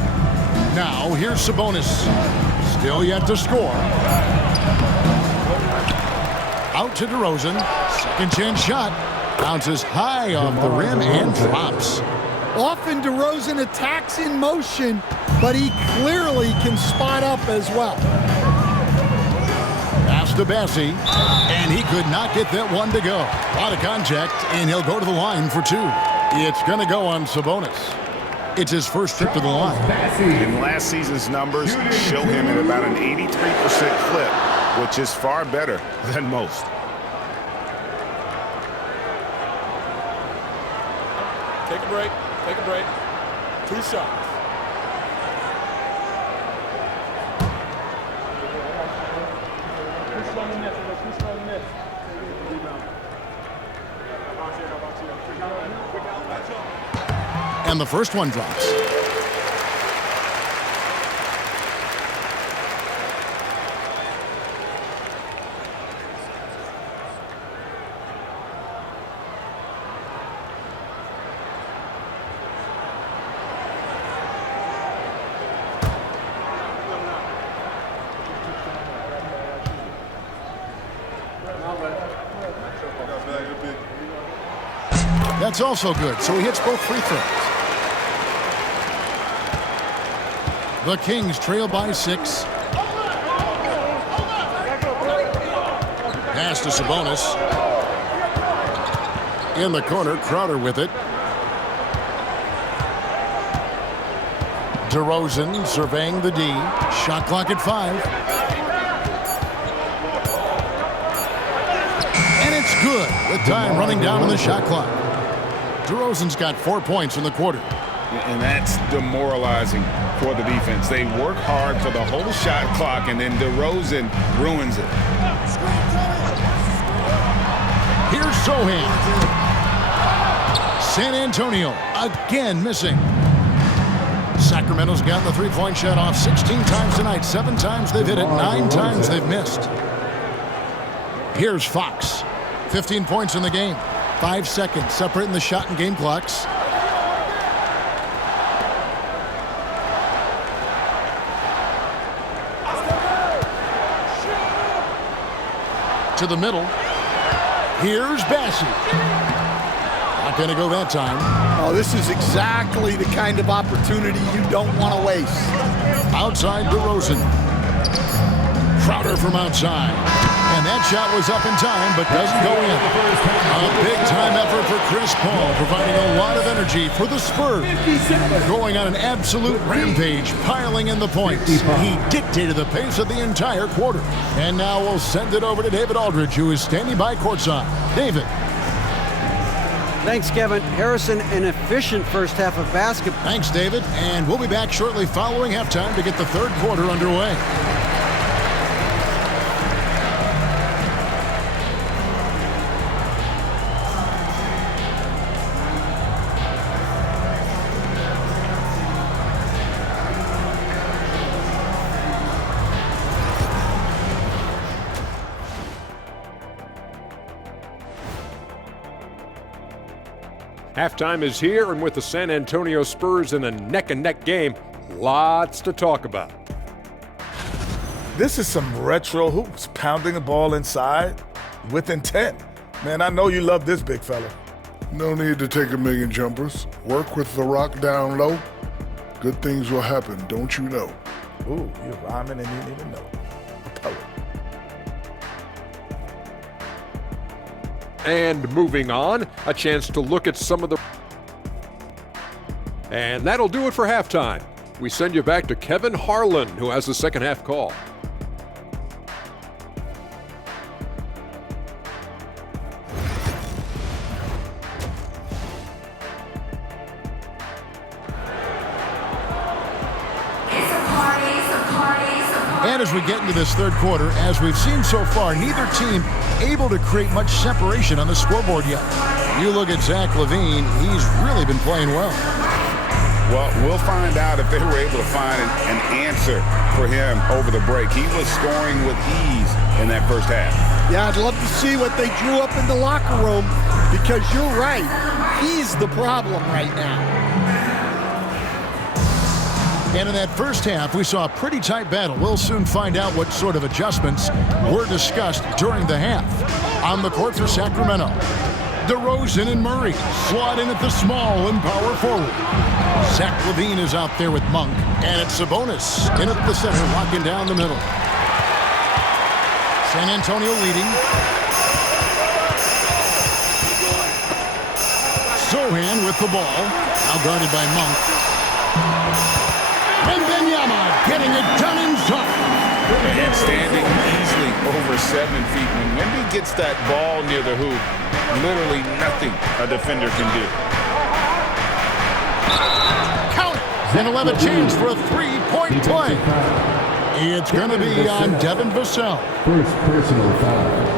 Now, here's Sabonis. Still yet to score. Out to DeRozan. Second chance shot. Bounces high off the rim and drops. Often DeRozan attacks in motion, but he clearly can spot up as well. Pass to Bassey, and he could not get that one to go. A lot of contact, and he'll go to the line for 2. It's going to go on Sabonis. It's his first trip to the line. And last season's numbers show him at about an 83% clip, which is far better than most. Take a break. Take a break. 2 shots. And the first one drops. That's also good, so he hits both free throws. The Kings trail by 6. Pass to Sabonis. In the corner, Crowder with it. DeRozan surveying the D. Shot clock at 5. And it's good with time running down on the shot clock. DeRozan's got 4 points in the quarter. And that's demoralizing for the defense. They work hard for the whole shot clock, and then DeRozan ruins it. Here's Sohan. San Antonio again missing. Sacramento's gotten the three-point shot off 16 times tonight. 7 times they've hit it, 9 times they've missed. Here's Fox. 15 points in the game. 5 seconds separating the shot and game clocks. To the middle. Here's Bassey. Not going to go that time. Oh, this is exactly the kind of opportunity you don't want to waste. Outside DeRozan. Crowder from outside. And that shot was up in time, but doesn't go in. A big-time effort for Chris Paul, providing a lot of energy for the Spurs. Going on an absolute rampage, piling in the points. He dictated the pace of the entire quarter. And now we'll send it over to David Aldridge, who is standing by courtside. David. Thanks, Kevin. Harrison, an efficient first half of basketball. Thanks, David. And we'll be back shortly following halftime to get the third quarter underway. Halftime is here, and with the San Antonio Spurs in a neck-and-neck game, lots to talk about. This is some retro hoops, pounding the ball inside with intent. Man, I know you love this big fella. No need to take a million jumpers. Work with the rock down low. Good things will happen, don't you know? Ooh, you're rhyming and you didn't even know. A poet. And moving on, a chance to look at some of the... And that'll do it for halftime. We send you back to Kevin Harlan, who has the second half call. And as we get into this third quarter, as we've seen so far, neither team able to create much separation on the scoreboard yet. You look at Zach LaVine, he's really been playing well. Well, we'll find out if they were able to find an answer for him over the break. He was scoring with ease in that first half. Yeah, I'd love to see what they drew up in the locker room, because you're right. He's the problem right now. And in that first half, we saw a pretty tight battle. We'll soon find out what sort of adjustments were discussed during the half. On the court for Sacramento, DeRozan and Murray slot in at the small and power forward. Zach LaVine is out there with Monk, and it's Sabonis in at the center, locking down the middle. San Antonio leading. Sohan with the ball, now guarded by Monk. Getting it done inside. And standing easily over 7 feet. When Wemby gets that ball near the hoop, literally nothing a defender can do. Count it. And he'll have a chance for a three-point play. It's going to be on Devin Vassell. First personal foul.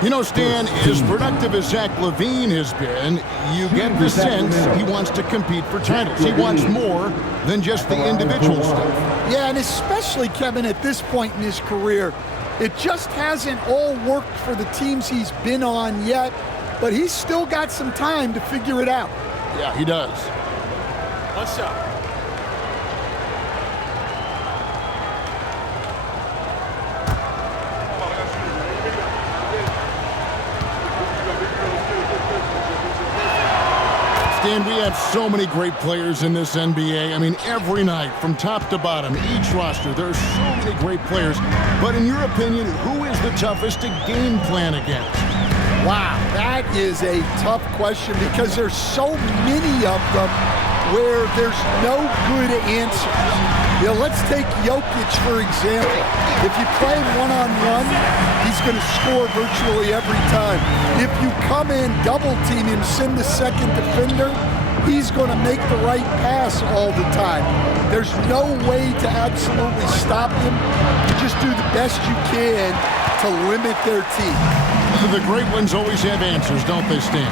You know, Stan, as productive as Zach LaVine has been, you get the sense he wants to compete for titles. He wants more than just the individual stuff. Yeah, and especially, Kevin, at this point in his career, it just hasn't all worked for the teams he's been on yet, but he's still got some time to figure it out. Yeah, he does. One shot. Dan, we have so many great players in this NBA. I mean, every night, from top to bottom, each roster, there are so many great players. But in your opinion, who is the toughest to game plan against? Wow, that is a tough question because there's so many of them where there's no good answers. You know, let's take Jokic, for example. If you play one-on-one, he's going to score virtually every time. If you come in, double-team him, send the second defender, he's going to make the right pass all the time. There's no way to absolutely stop him. You just do the best you can to limit their team. The great ones always have answers, don't they, Stan?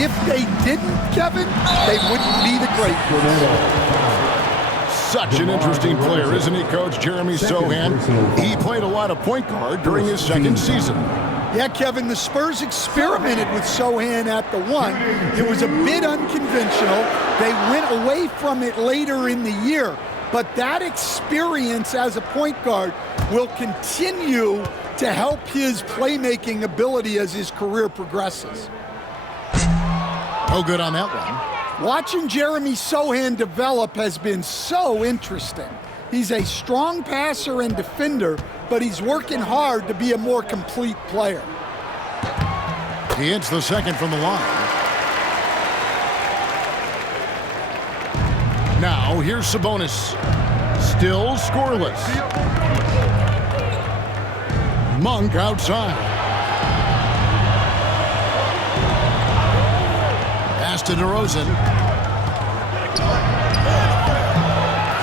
If they didn't, Kevin, they wouldn't be the great ones. Such an interesting player, isn't he, Coach? Jeremy Sohan. He played a lot of point guard during his second season. Yeah, Kevin, the Spurs experimented with Sohan at the 1. It was a bit unconventional. They went away from it later in the year. But that experience as a point guard will continue to help his playmaking ability as his career progresses. Oh, good on that one. Watching Jeremy Sohan develop has been so interesting. He's a strong passer and defender, but he's working hard to be a more complete player. He hits the second from the line. Now, here's Sabonis. Still scoreless. Monk outside. Pass to DeRozan.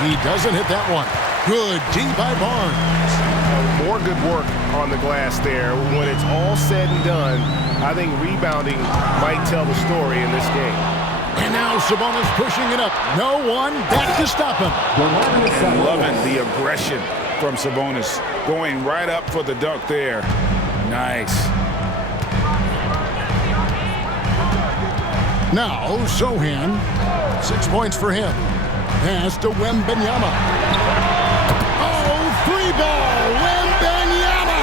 He doesn't hit that one. Good D by Barnes. More good work on the glass there. When it's all said and done, I think rebounding might tell the story in this game. And now Sabonis pushing it up. No one back to stop him. Loving the aggression from Sabonis. Going right up for the dunk there. Nice. Now Sohan. 6 points for him. Pass to Wembanyama. Oh, free ball. Wembanyama.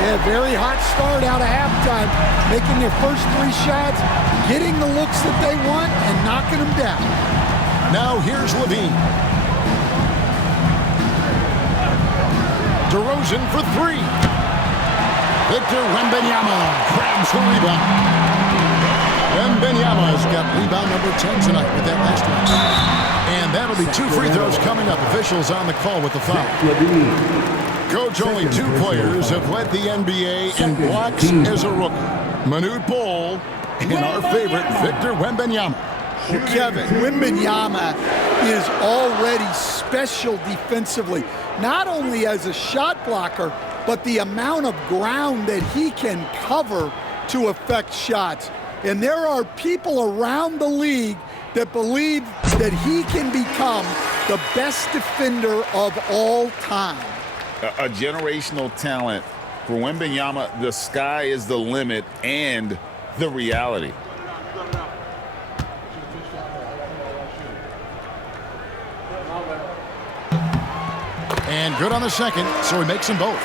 Yeah, very hot start out of halftime. Making their first 3 shots, getting the looks that they want, and knocking them down. Now here's Levine. DeRozan for 3. Victor Wembanyama grabs the rebound. Wembanyama's got rebound number 10 tonight with that last one. And that'll be 2 free throws coming up. Officials on the call with the foul. Coach, only 2 players have led the NBA in blocks as a rookie. Manute Bol and our favorite, Victor Wembanyama. Well, Kevin, Wembanyama is already special defensively, not only as a shot blocker, but the amount of ground that he can cover to affect shots. And there are people around the league that believe that he can become the best defender of all time. A generational talent. For Wembanyama, the sky is the limit and the reality. And good on the second, so he makes them both.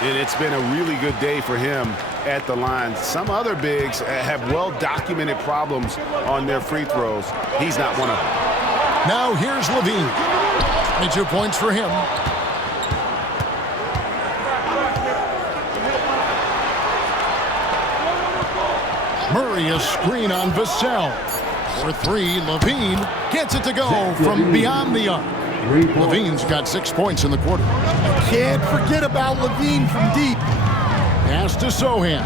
And it's been a really good day for him at the line. Some other bigs have well-documented problems on their free throws. He's not one of them. Now here's Levine. 22 points for him. Murray a screen on Vassell. For 3, Levine gets it to go from beyond the arc. Levine's got 6 points in the quarter. Can't forget about Levine from deep. Pass to Sohan.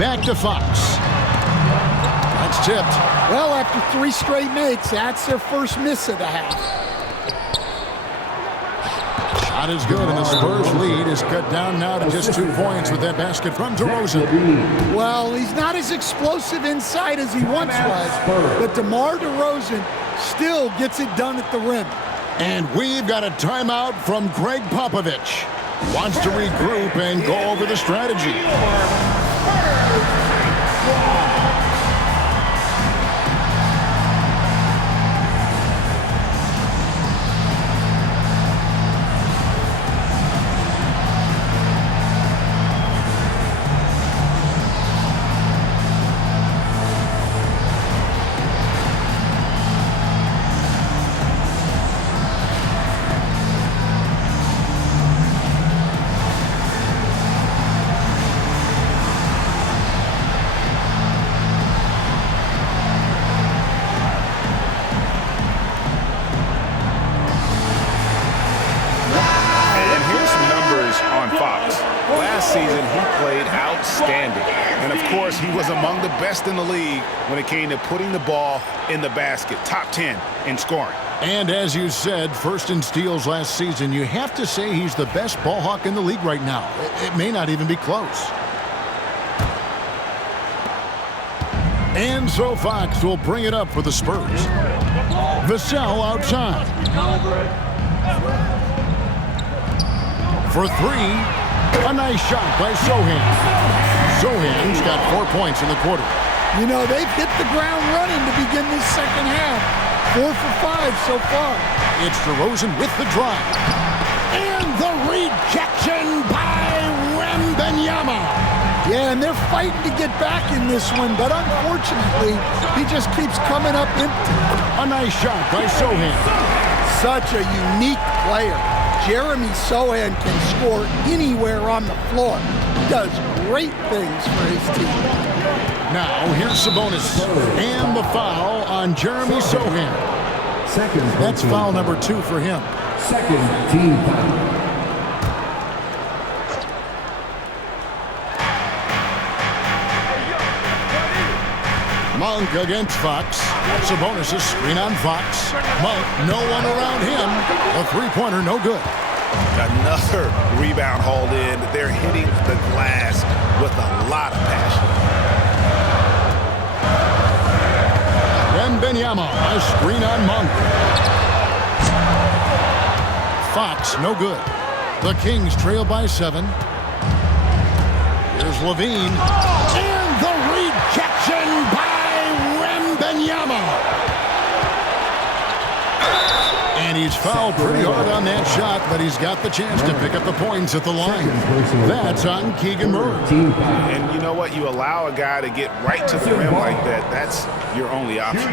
Back to Fox. That's tipped. Well, after 3 straight makes, that's their first miss of the half. Shot is good, and the Spurs lead is cut down now to just 2 points with that basket from DeRozan. Well, he's not as explosive inside as he once was, but DeMar DeRozan still gets it done at the rim. And we've got a timeout from Greg Popovich. Wants to regroup and go over the strategy. outstanding. And, of course, he was among the best in the league when it came to putting the ball in the basket. Top 10 in scoring. And as you said, first in steals last season, you have to say he's the best ball hawk in the league right now. It may not even be close. And so Fox will bring it up for the Spurs. Vassell outside. For three, a nice shot by Sohan. Sohan's got 4 points in the quarter. You know, they've hit the ground running to begin this second half. 4 for 5 so far. It's DeRozan with the drive. And the rejection by Wembanyama. Yeah, and they're fighting to get back in this one, but unfortunately, he just keeps coming up empty. A nice shot by Sohan. Such a unique player. Jeremy Sohan can score anywhere on the floor. He does great things for his team. Now, here's Sabonis. And the foul on Jeremy Sohan. That's foul number 2 for him. Second team foul. Monk against Fox. Sabonis' screen on Fox. Monk, no one around him. A three-pointer, no good. Another rebound hauled in. They're hitting the glass with a lot of passion. Wembanyama, a screen on Monk. Fox, no good. The Kings trail by 7. Here's Levine. And the rejection by Wembanyama. And he's fouled pretty hard on that shot, but he's got the chance to pick up the points at the line. That's on Keegan Murray. And you know what? You allow a guy to get right to the rim like that. That's your only option.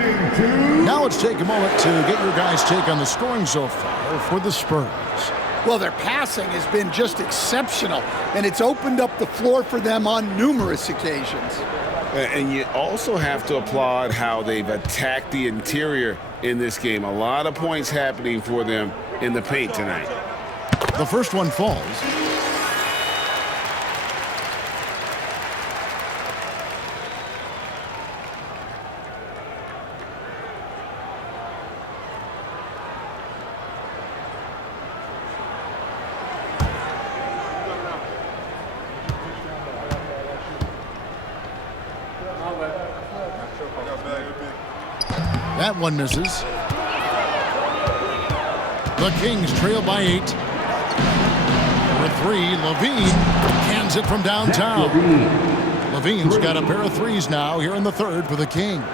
Now let's take a moment to get your guys' take on the scoring so far for the Spurs. Well, their passing has been just exceptional, and it's opened up the floor for them on numerous occasions. And you also have to applaud how they've attacked the interior in this game. A lot of points happening for them in the paint tonight. The first one falls. That one misses. The Kings trail by 8. For 3, Levine cans it from downtown. Levine's got a pair of threes now here in the third for the Kings.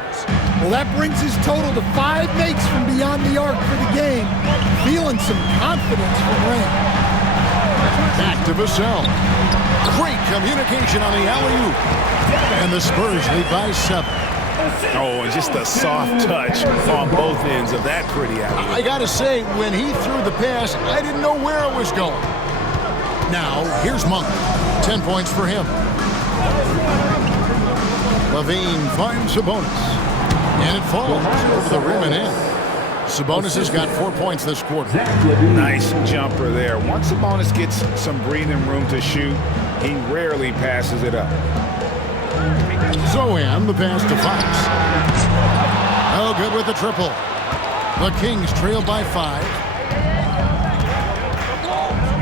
Well, that brings his total to 5 makes from beyond the arc for the game. Feeling some confidence from Ray. Back to Vassell. Great communication on the alley-oop. And the Spurs lead by 7. Oh, and just a soft touch on both ends of that pretty alley. I got to say, when he threw the pass, I didn't know where it was going. Now, here's Monk. 10 points for him. Levine finds Sabonis. And it falls over the rim and in. Sabonis has got 4 points this quarter. Nice jumper there. Once Sabonis gets some breathing room to shoot, he rarely passes it up. Sohan, the pass to Fox. Oh, good with the triple. The Kings trail by 5.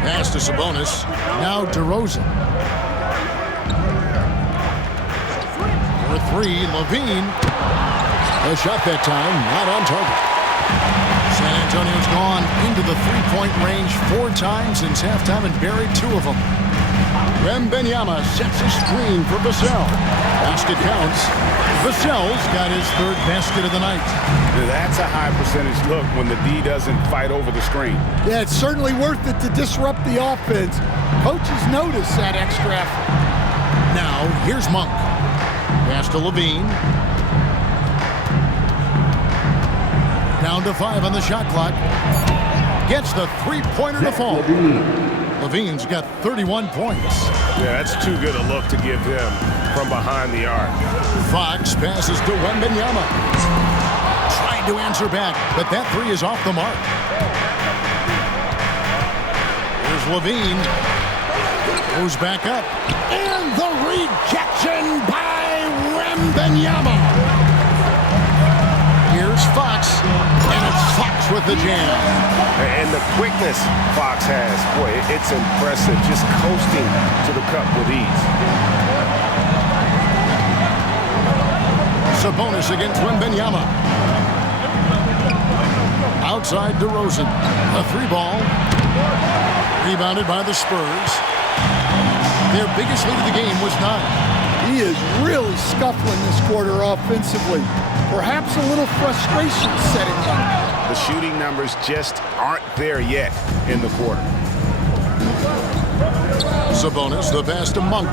Pass to Sabonis. Now DeRozan. For 3, Levine. A shot that time, not on target. San Antonio's gone into the three-point range 4 times since halftime and buried 2 of them. Wembanyama sets a screen for Vassell. Basket counts. Vassell's got his 3rd basket of the night. That's a high percentage look when the D doesn't fight over the screen. Yeah, it's certainly worth it to disrupt the offense. Coaches notice that extra effort. Now, here's Monk. Pass to Levine. Down to 5 on the shot clock. Gets the three-pointer to fall. Levine's got 31 points. Yeah, that's too good a look to give him from behind the arc. Fox passes to Wembanyama. Trying to answer back, but that 3 is off the mark. Here's Levine. Goes back up. And the rejection by Wembanyama. Here's Fox. And it's Fox with the jam. And the quickness Fox has, boy, it's impressive. Just coasting to the cup with ease. Sabonis against Wembanyama. Outside DeRozan. A 3-ball. Rebounded by the Spurs. Their biggest lead of the game was 9. He is really scuffling this quarter offensively. Perhaps a little frustration setting in. The shooting numbers just aren't there yet in the quarter. Sabonis, the pass to Monk.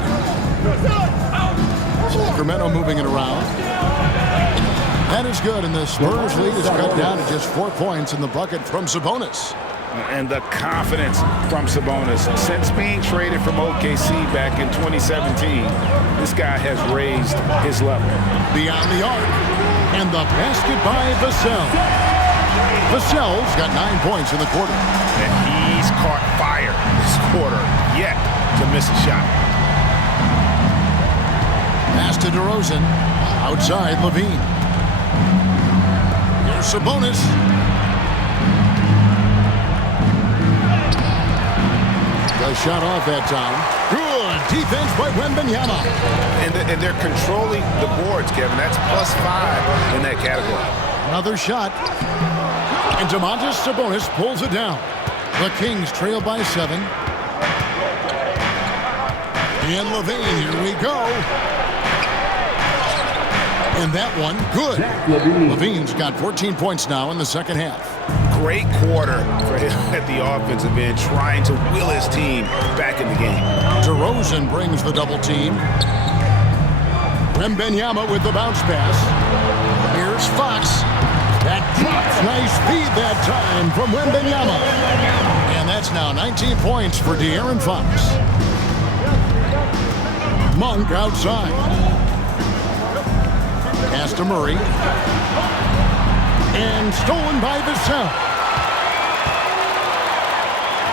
Sacramento moving it around. That is good, and the Spurs lead is cut down to just 4 points in the bucket from Sabonis. And the confidence from Sabonis. Since being traded from OKC back in 2017, this guy has raised his level. Beyond the arc, and the basket by Vassell. Vassell's got 9 points in the quarter. And he's caught fire this quarter, yet to miss a shot. Pass to DeRozan. Outside, Levine. Here's Sabonis. The shot off that time. Good defense by Wembanyama. And they're controlling the boards, Kevin. That's +5 in that category. Another shot. And Domantas Sabonis pulls it down. The Kings trail by 7. And Levine, here we go. And that one, good. Levine's got 14 points now in the second half. Great quarter for him at the offensive end, trying to will his team back in the game. DeRozan brings the double team. Wembanyama with the bounce pass. Here's Fox. That drops. Nice feed that time from Wembanyama. And that's now 19 points for De'Aaron Fox. Monk outside. Pass to Murray. And stolen by Vassell.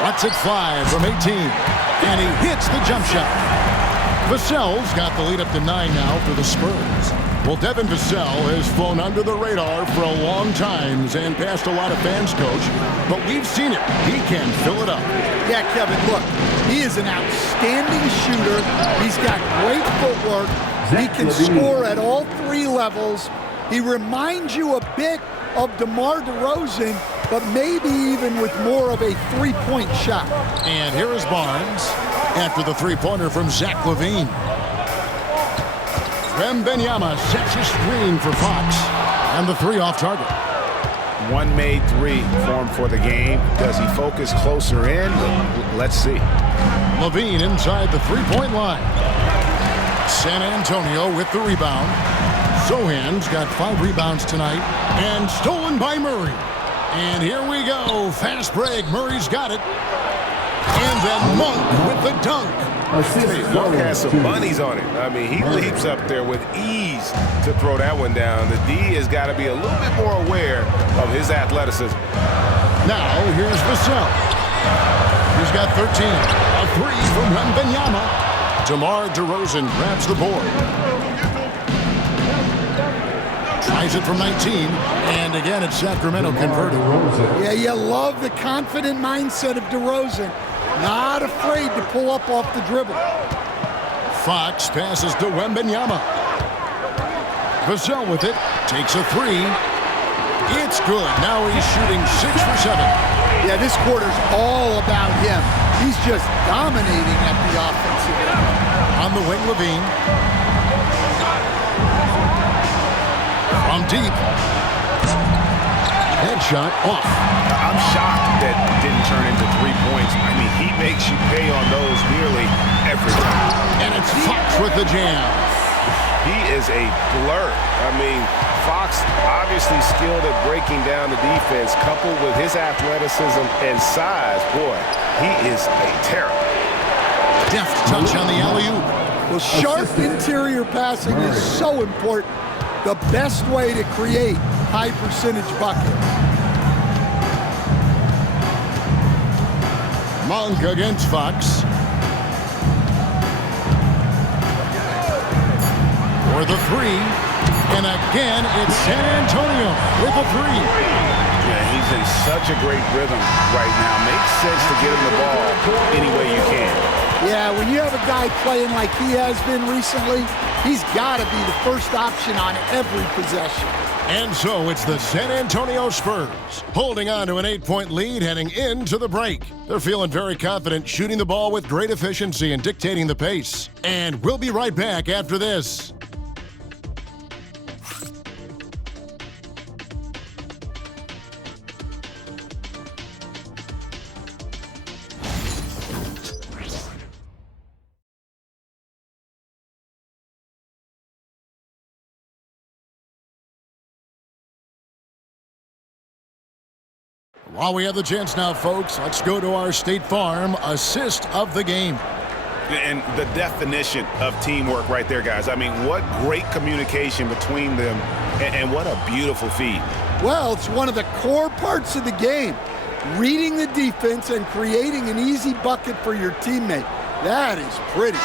Lets it fly from 18. And he hits the jump shot. Vassell's got the lead up to 9 now for the Spurs. Well, Devin Vassell has flown under the radar for a long time and passed a lot of fans, Coach. But we've seen it. He can fill it up. Yeah, Kevin, look, he is an outstanding shooter. He's got great footwork. He can score at all 3 levels. He reminds you a bit of DeMar DeRozan, but maybe even with more of a 3-point shot. And here is Barnes after the 3-pointer from Zach LaVine. Wembanyama sets a screen for Fox, and the 3 off target. One made 3 formed for the game. Does he focus closer in? Let's see. LaVine inside the 3-point line. San Antonio with the rebound. Sohan's got 5 rebounds tonight, and stolen by Murray. And here we go. Fast break. Murray's got it. And then Monk with the dunk. Monk has some bunnies on it. I mean, he leaps up there with ease to throw that one down. The D has got to be a little bit more aware of his athleticism. Now, here's Vassell. He's got 13. A 3 from Wembanyama. DeMar DeRozan grabs the board. Tries it from 19. And again, it's Sacramento converted. Yeah, you love the confident mindset of DeRozan. Not afraid to pull up off the dribble. Fox passes to Wembanyama. Vassell with it. Takes a 3. It's good. Now he's shooting 6 for 7. Yeah, this quarter's all about him. He's just dominating at the offensive end. On the wing, Levine. From deep. Headshot off. I'm shocked that didn't turn into 3 points. I mean, he makes you pay on those nearly every time. And it's Fox with the jam. He is a blur. I mean, Fox obviously skilled at breaking down the defense, coupled with his athleticism and size. Boy, he is a terror. Deft touch on the alley-oop. Well, sharp interior passing is so important. The best way to create high percentage buckets. Monk against Fox. for the three. And again, it's San Antonio with a three. Yeah, he's in such a great rhythm right now. Makes sense to get him the ball any way you can. Yeah, when you have a guy playing like he has been recently, he's got to be the first option on every possession. And so it's the San Antonio Spurs holding on to an 8-point lead heading into the break. They're feeling very confident, shooting the ball with great efficiency and dictating the pace. And we'll be right back after this. While we have the chance now, folks, let's go to our State Farm assist of the game. And the definition of teamwork right there, guys. I mean, what great communication between them, and what a beautiful feed. Well, it's one of the core parts of the game. Reading the defense and creating an easy bucket for your teammate. That is pretty.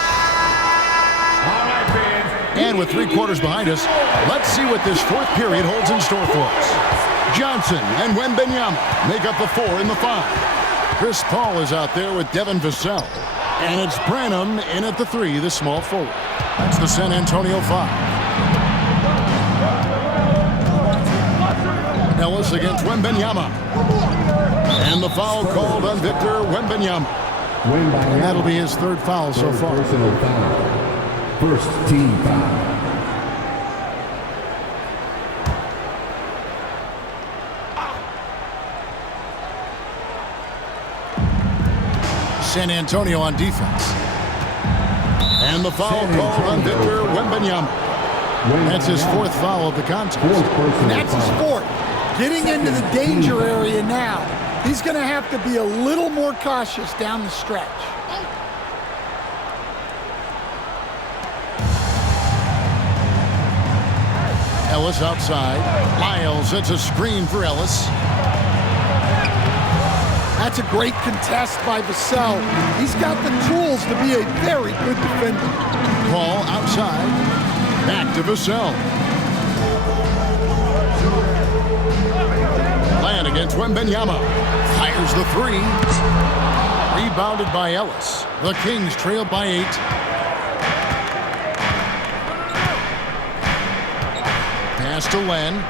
And with 3 quarters behind us, let's see what this fourth period holds in store for us. Johnson and Wembanyama make up the 4 and the 5. Chris Paul is out there with Devin Vassell. And it's Branham in at the 3, the small forward. That's the San Antonio 5. Ellis against Wembanyama. And the foul called on Victor Wembanyama. And that'll be his 3rd foul so far. Personal foul. First team foul. San Antonio on defense. And the foul called on Victor Wembanyama. That's his 4th foul of the contest. And that's his 4th. Getting into the danger area now. He's going to have to be a little more cautious down the stretch. Ellis outside. Lyles, it's a screen for Ellis. That's a great contest by Vassell. He's got the tools to be a very good defender. Paul outside. Back to Vassell. Land against Wembanyama. Fires the 3. Rebounded by Ellis. The Kings trail by 8. Pass to Len.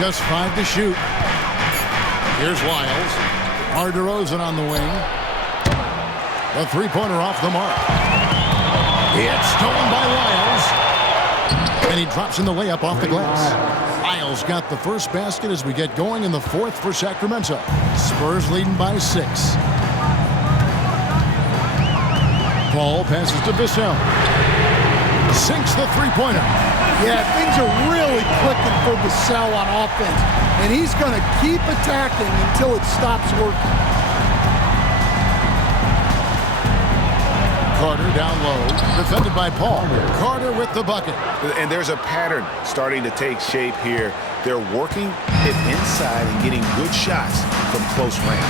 Just 5 to shoot. Here's Lyles. DeRozan on the wing. The 3-pointer off the mark. It's stolen by Lyles. And he drops in the layup off the glass. Lyles got the first basket as we get going in the 4th for Sacramento. Spurs leading by 6. Paul passes to Vassell. Sinks the 3-pointer. Yeah, things are really clicking for Vassell on offense. And he's going to keep attacking until it stops working. Carter down low, defended by Paul. Carter with the bucket. And there's a pattern starting to take shape here. They're working it inside and getting good shots from close range.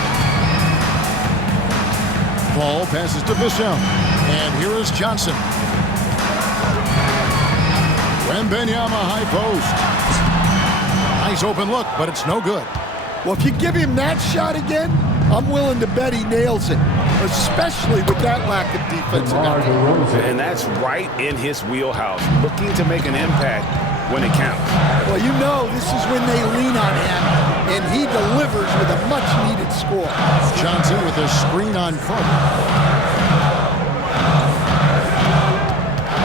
Paul passes to Vassell. And here is Johnson. Wembanyama high post. Nice open look, but it's no good. Well, if you give him that shot again, I'm willing to bet he nails it, especially with that lack of defensive effort. And that's right in his wheelhouse, looking to make an impact when it counts. Well, you know this is when they lean on him, and he delivers with a much-needed score. Johnson with a screen on Carter.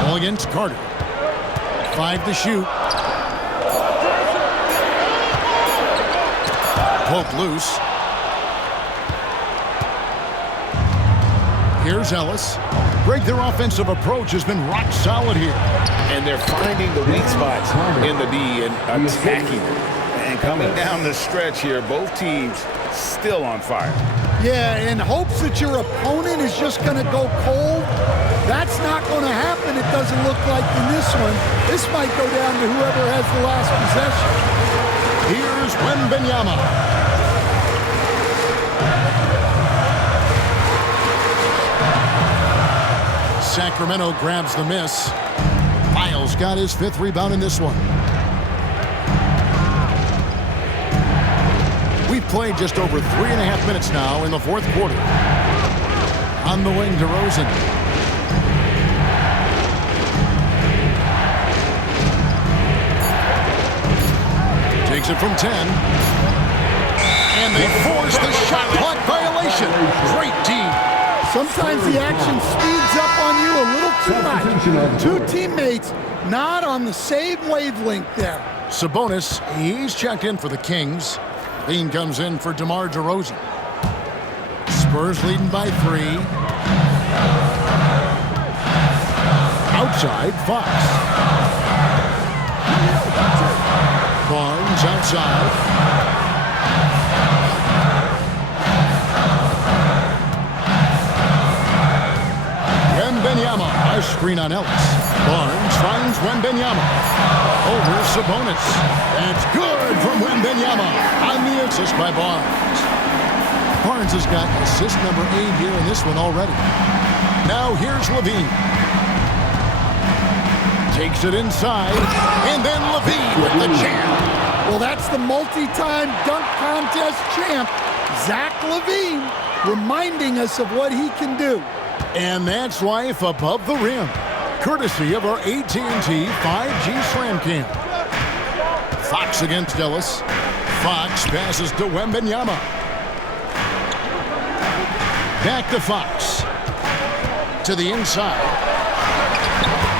All against Carter. 5 to shoot. Poke loose. Here's Ellis. Greg, their offensive approach has been rock solid here. And they're finding the weak spots in the D and attacking. And coming down the stretch here, both teams still on fire. Yeah, in hopes that your opponent is just going to go cold. That's not going to happen, it doesn't look like in this one. This might go down to whoever has the last possession. Here's Wembanyama. Sacramento grabs the miss. Miles got his 5th rebound in this one. We've played just over 3.5 minutes now in the 4th quarter. On the wing, DeRozan. Takes it from 10. And they force the shot clock violation. Great D. Sometimes the action speeds up on you a little too much. Two teammates not on the same wavelength there. Sabonis, he's checked in for the Kings. Bean comes in for DeMar DeRozan. Spurs leading by 3. Outside, Fox. Barnes outside. Wembanyama, a screen on Ellis. Barnes finds Wembanyama. Over Sabonis. That's good from Wembanyama on the assist by Barnes. Barnes has got assist number 8 here in this one already. Now here's Levine. Takes it inside, and then Levine with the jam. Well, that's the multi-time dunk contest champ, Zach LaVine, reminding us of what he can do. And that's life above the rim, courtesy of our AT&T 5G Slam Cam. Fox against Ellis. Fox passes to Wembanyama. Back to Fox. To the inside.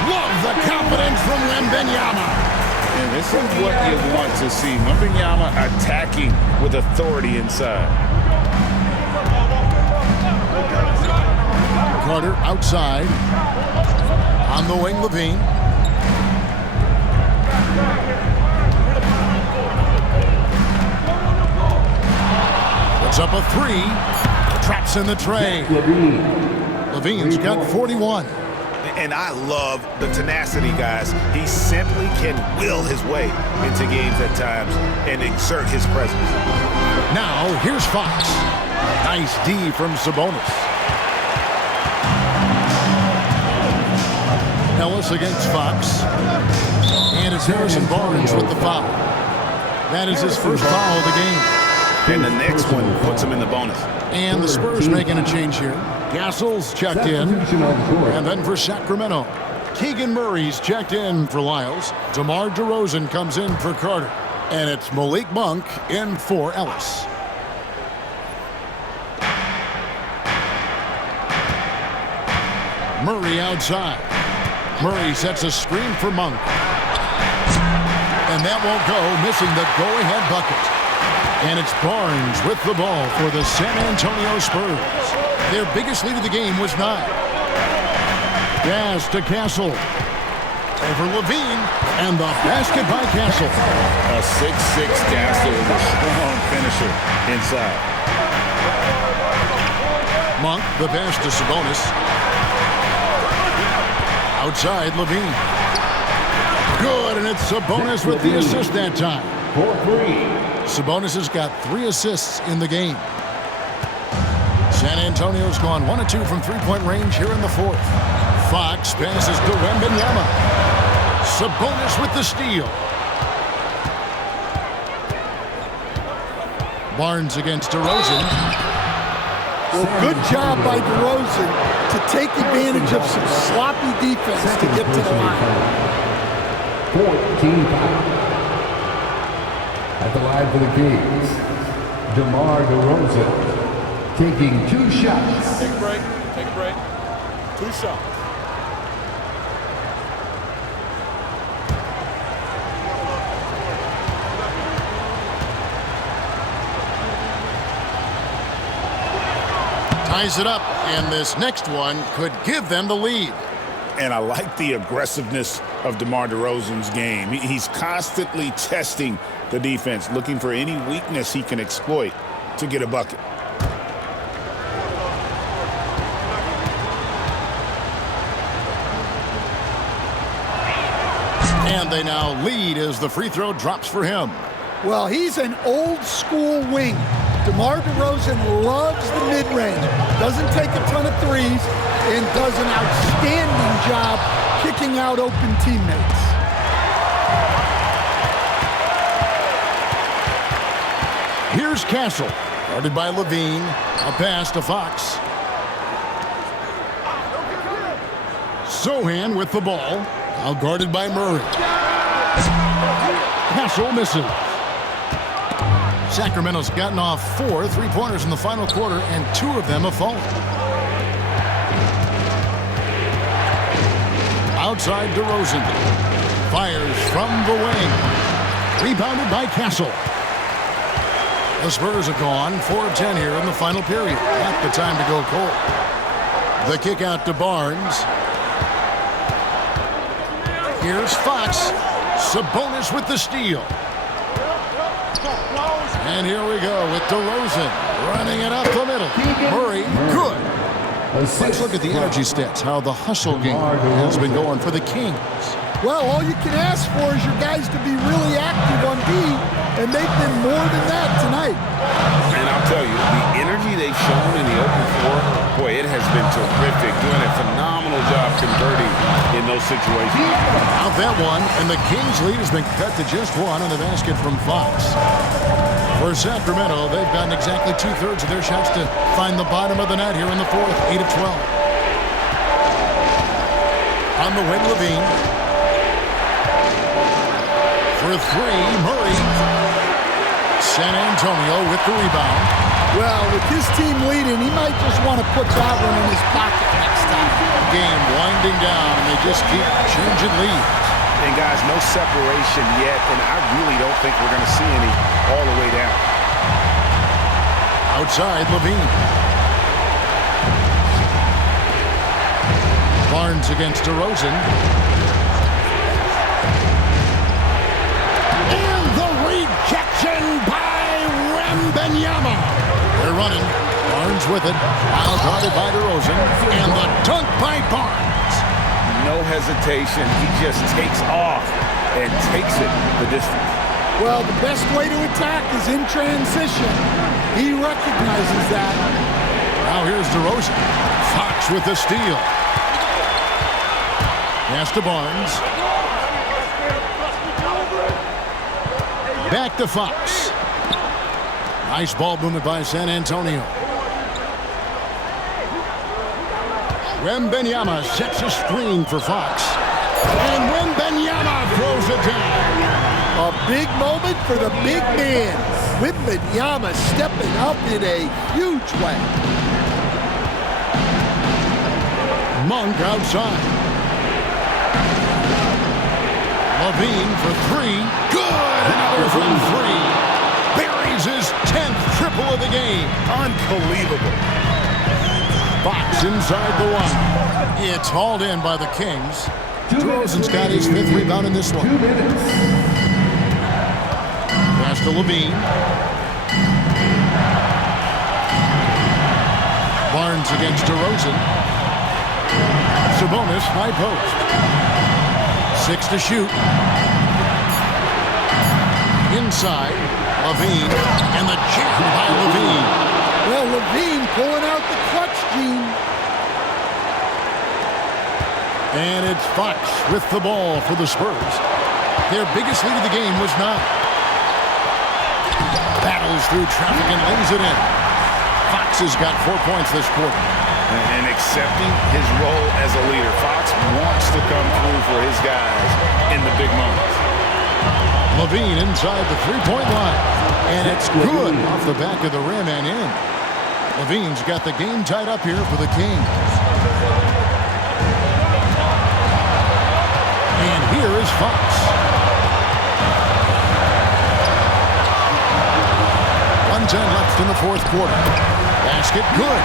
Love the confidence from Wembanyama. And this is what you want to see. Wembanyama attacking with authority inside. Carter outside. On the wing, Levine. Puts up a 3. Traps in the tray. Levine's got 41. And I love the tenacity, guys. He simply can will his way into games at times and exert his presence. Now, here's Fox. Nice D from Sabonis. Ellis against Fox. And it's Harrison Barnes with the foul. That is his first foul of the game. And the next one puts him in the bonus. And the Spurs making a change here. Castle's checked in. And then for Sacramento, Keegan Murray's checked in for Lyles. DeMar DeRozan comes in for Carter. And it's Malik Monk in for Ellis. Murray outside. Murray sets a screen for Monk. And that won't go, missing the go-ahead bucket. And it's Barnes with the ball for the San Antonio Spurs. Their biggest lead of the game was 9. Pass to Castle. Over Levine, and the basket by Castle. A 6'6" Castle is a strong finisher inside. Monk, the pass to Sabonis. Outside, Levine. Good, and it's Sabonis with the assist that time. Sabonis has got 3 assists in the game. San Antonio's gone 1 of 2 from three-point range here in the 4th. Fox passes to Wembanyama. Sabonis with the steal. Barnes against DeRozan. Well, good job by DeRozan to take advantage of some sloppy defense to get to the line. 14 foul. At the line for the Kings, DeMar DeRozan taking 2 shots. Take a break. Take a break. 2 shots. Ties it up, and this next one could give them the lead. And I like the aggressiveness of DeMar DeRozan's game. He's constantly testing the defense, looking for any weakness he can exploit to get a bucket. And they now lead as the free throw drops for him. Well, he's an old school wing. DeMar DeRozan loves the mid-range. Doesn't take a ton of threes, and does an outstanding job kicking out open teammates. Here's Castle, guarded by Levine. A pass to Fox. Sohan with the ball, now guarded by Murray. Castle misses. Sacramento's gotten off 4 3-pointers in the final quarter, and 2 of them have fallen. Outside DeRozan. Fires from the wing. Rebounded by Castle. The Spurs are gone 4 of 10 here in the final period. Not the time to go cold. The kick out to Barnes. Here's Fox. Sabonis with the steal. And here we go with DeRozan running it up the middle. Murray, good. Let's look at the energy stats, how the hustle game has been going for the Kings. Well, all you can ask for is your guys to be really active on D, and they've been more than that tonight. And I'll tell you, the energy they've shown in the open floor, boy, it has been terrific. Doing a phenomenal job converting in those situations. Out that one, and the Kings' lead has been cut to just 1 on the basket from Fox. For Sacramento, they've gotten exactly 2/3 of their shots to find the bottom of the net here in the fourth, 8 of 12. On the wing, Levine. For 3, Murray. San Antonio with the rebound. Well, with his team leading, he might just want to put that one in his pocket next time. Game winding down, and they just keep changing leads. And guys, no separation yet, and I really don't think we're going to see any all the way down. Outside, Levine. Barnes against DeRozan. And the rejection by Wembanyama. They're running. Barnes with it. Now guarded by DeRozan. And the dunk by Barnes. No hesitation. He just takes off and takes it the distance. Well, the best way to attack is in transition. He recognizes that. Now here's DeRozan. Fox with the steal. Pass to Barnes. Back to Fox. Nice ball movement by San Antonio. Wembanyama sets a screen for Fox. And Wembanyama throws it down. A big moment for the big man. Wembanyama stepping up in a huge way. Monk outside. Levine for 3. Good! Another from 3. Buries his 10th triple of the game. Unbelievable. Fox inside the 1. It's hauled in by the Kings. DeRozan's got his 5th rebound in this one. Pass to Levine. Barnes against DeRozan. Sabonis, high post. 6 to shoot. Inside, Levine, and the jam by Levine. Well, Levine pulling out the clutch gene. And it's Fox with the ball for the Spurs. Their biggest lead of the game was 9. Battles through traffic and lays it in. Fox has got 4 points this quarter. And accepting his role as a leader. Fox wants to come through for his guys in the big moments. Levine inside the 3-point line. And it's good off the back of the rim and in. Levine's got the game tied up here for the Kings. And here is Fox. .110 left in the fourth quarter. Basket good.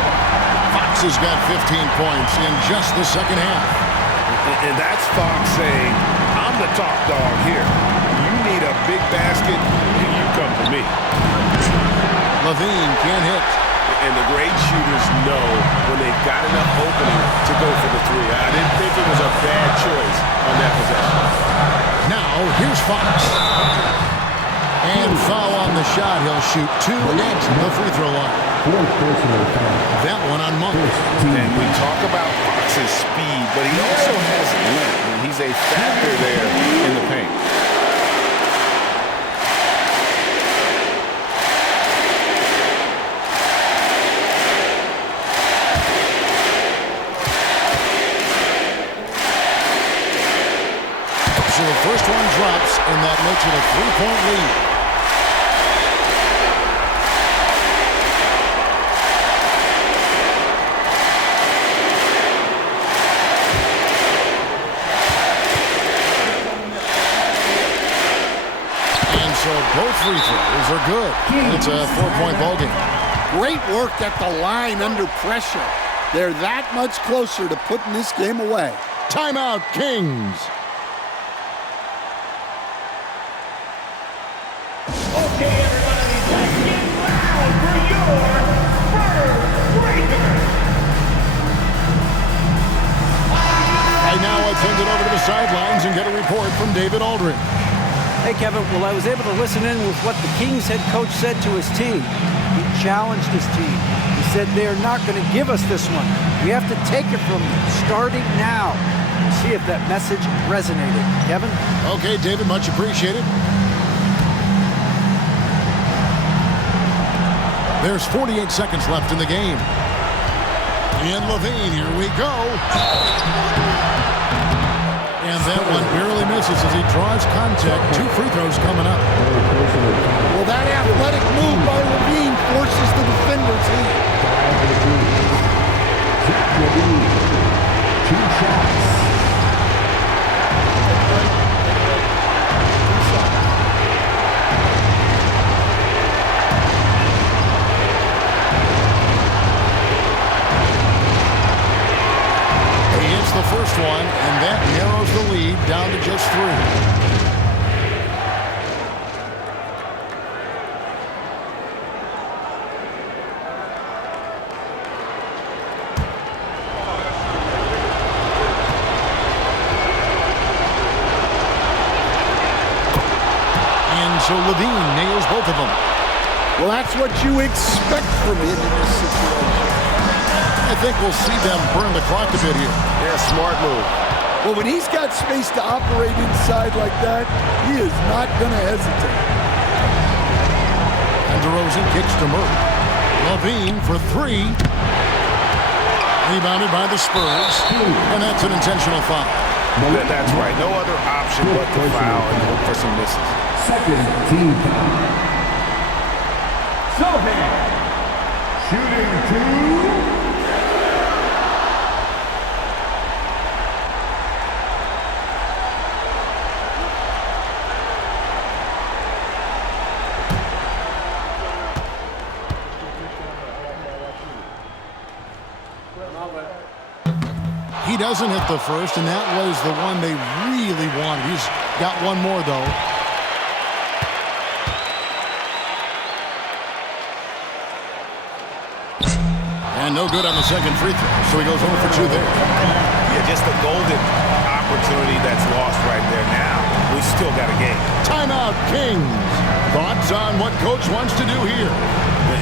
Fox has got 15 points in just the second half. And that's Fox saying, I'm the top dog here. You need a big basket, you come to me. Levine can't hit. And the great shooters know when they've got enough opening to go for the 3. I didn't think it was a bad choice on that possession. Now, here's Fox. And foul on the shot. He'll shoot 2 at the free throw line. That one on Monk. And we talk about Fox's speed, but he also has length, and he's a factor there in the paint. So the first one drops, and that makes it a 3-point lead. And so both free throws are good. It's a 4-point ballgame. Great work at the line under pressure. They're that much closer to putting this game away. Timeout, Kings. Okay, everybody, let's get loud for your first breaker. I now attend it over to the sidelines and get a report from David Aldridge. Hey, Kevin. Well, I was able to listen in with what the Kings head coach said to his team. He challenged his team. He said they're not going to give us this one. We have to take it from them, starting now. We'll see if that message resonated. Kevin? Okay, David, much appreciated. There's 48 seconds left in the game. And Levine, here we go. And that one barely misses as he draws contact. 2 free throws coming up. Well, that athletic move by Levine forces the defender's hand. 2 shots. The first one, and that narrows the lead down to just 3. And so Levine nails both of them. Well, that's what you expect from him in this situation. I think we'll see them burn the clock a bit here. Yeah, smart move. Well, when he's got space to operate inside like that, he is not going to hesitate. And DeRozan kicks to Murray. Levine for 3. Rebounded by the Spurs. And that's an intentional foul. That's right. No other option but to foul and look for some misses. Second team foul. Sohan. Shooting 2. He doesn't hit the first, and that was the one they really wanted. He's got one more, though. And no good on the second free throw, so he goes 0 for 2 there. Yeah, just a golden opportunity that's lost right there now. We still got a game. Timeout, Kings. Thoughts on what coach wants to do here?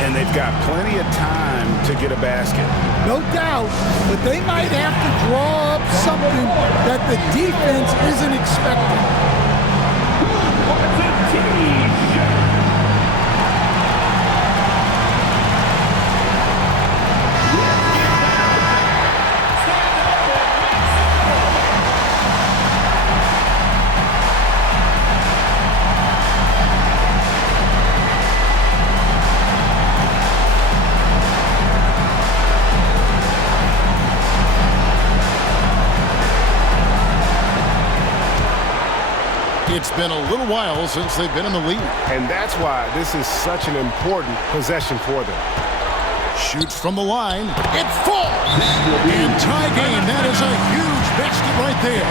And they've got plenty of time to get a basket. No doubt, but they might have to draw up something that the defense isn't expecting. It's been a little while since they've been in the lead. And that's why this is such an important possession for them. Shoots from the line. It falls! And tie game. That is a huge basket right there.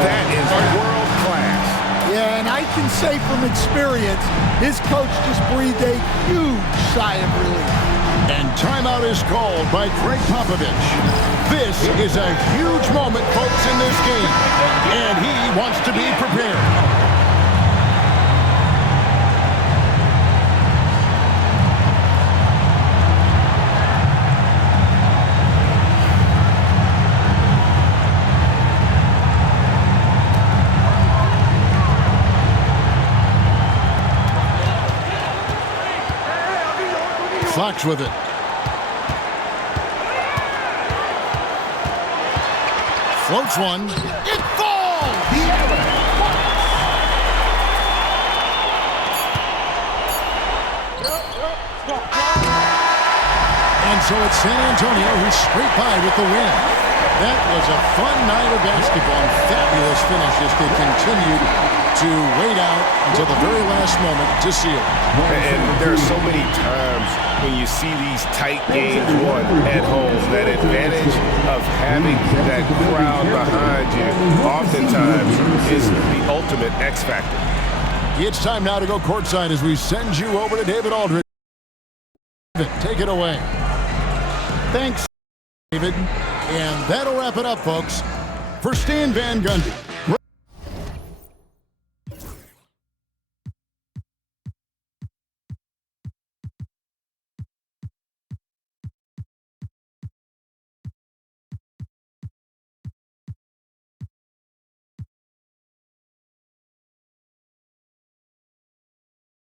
That is world class. Yeah, and I can say from experience, his coach just breathed a huge sigh of relief. And timeout is called by Greg Popovich. This is a huge moment, folks, in this game. And he wants to be prepared. Fox with it. Floats one. It falls! And so it's San Antonio who's scraped by with the win. That was a fun night of basketball and fabulous finish as they continued to wait out until the very last moment to seal it. And there are so many times when you see these tight games won at home, that advantage of having that crowd behind you oftentimes is the ultimate X factor. It's time now to go courtside as we send you over to David Aldridge. Take it away. Thanks, David. And that'll wrap it up, folks. For Stan Van Gundy,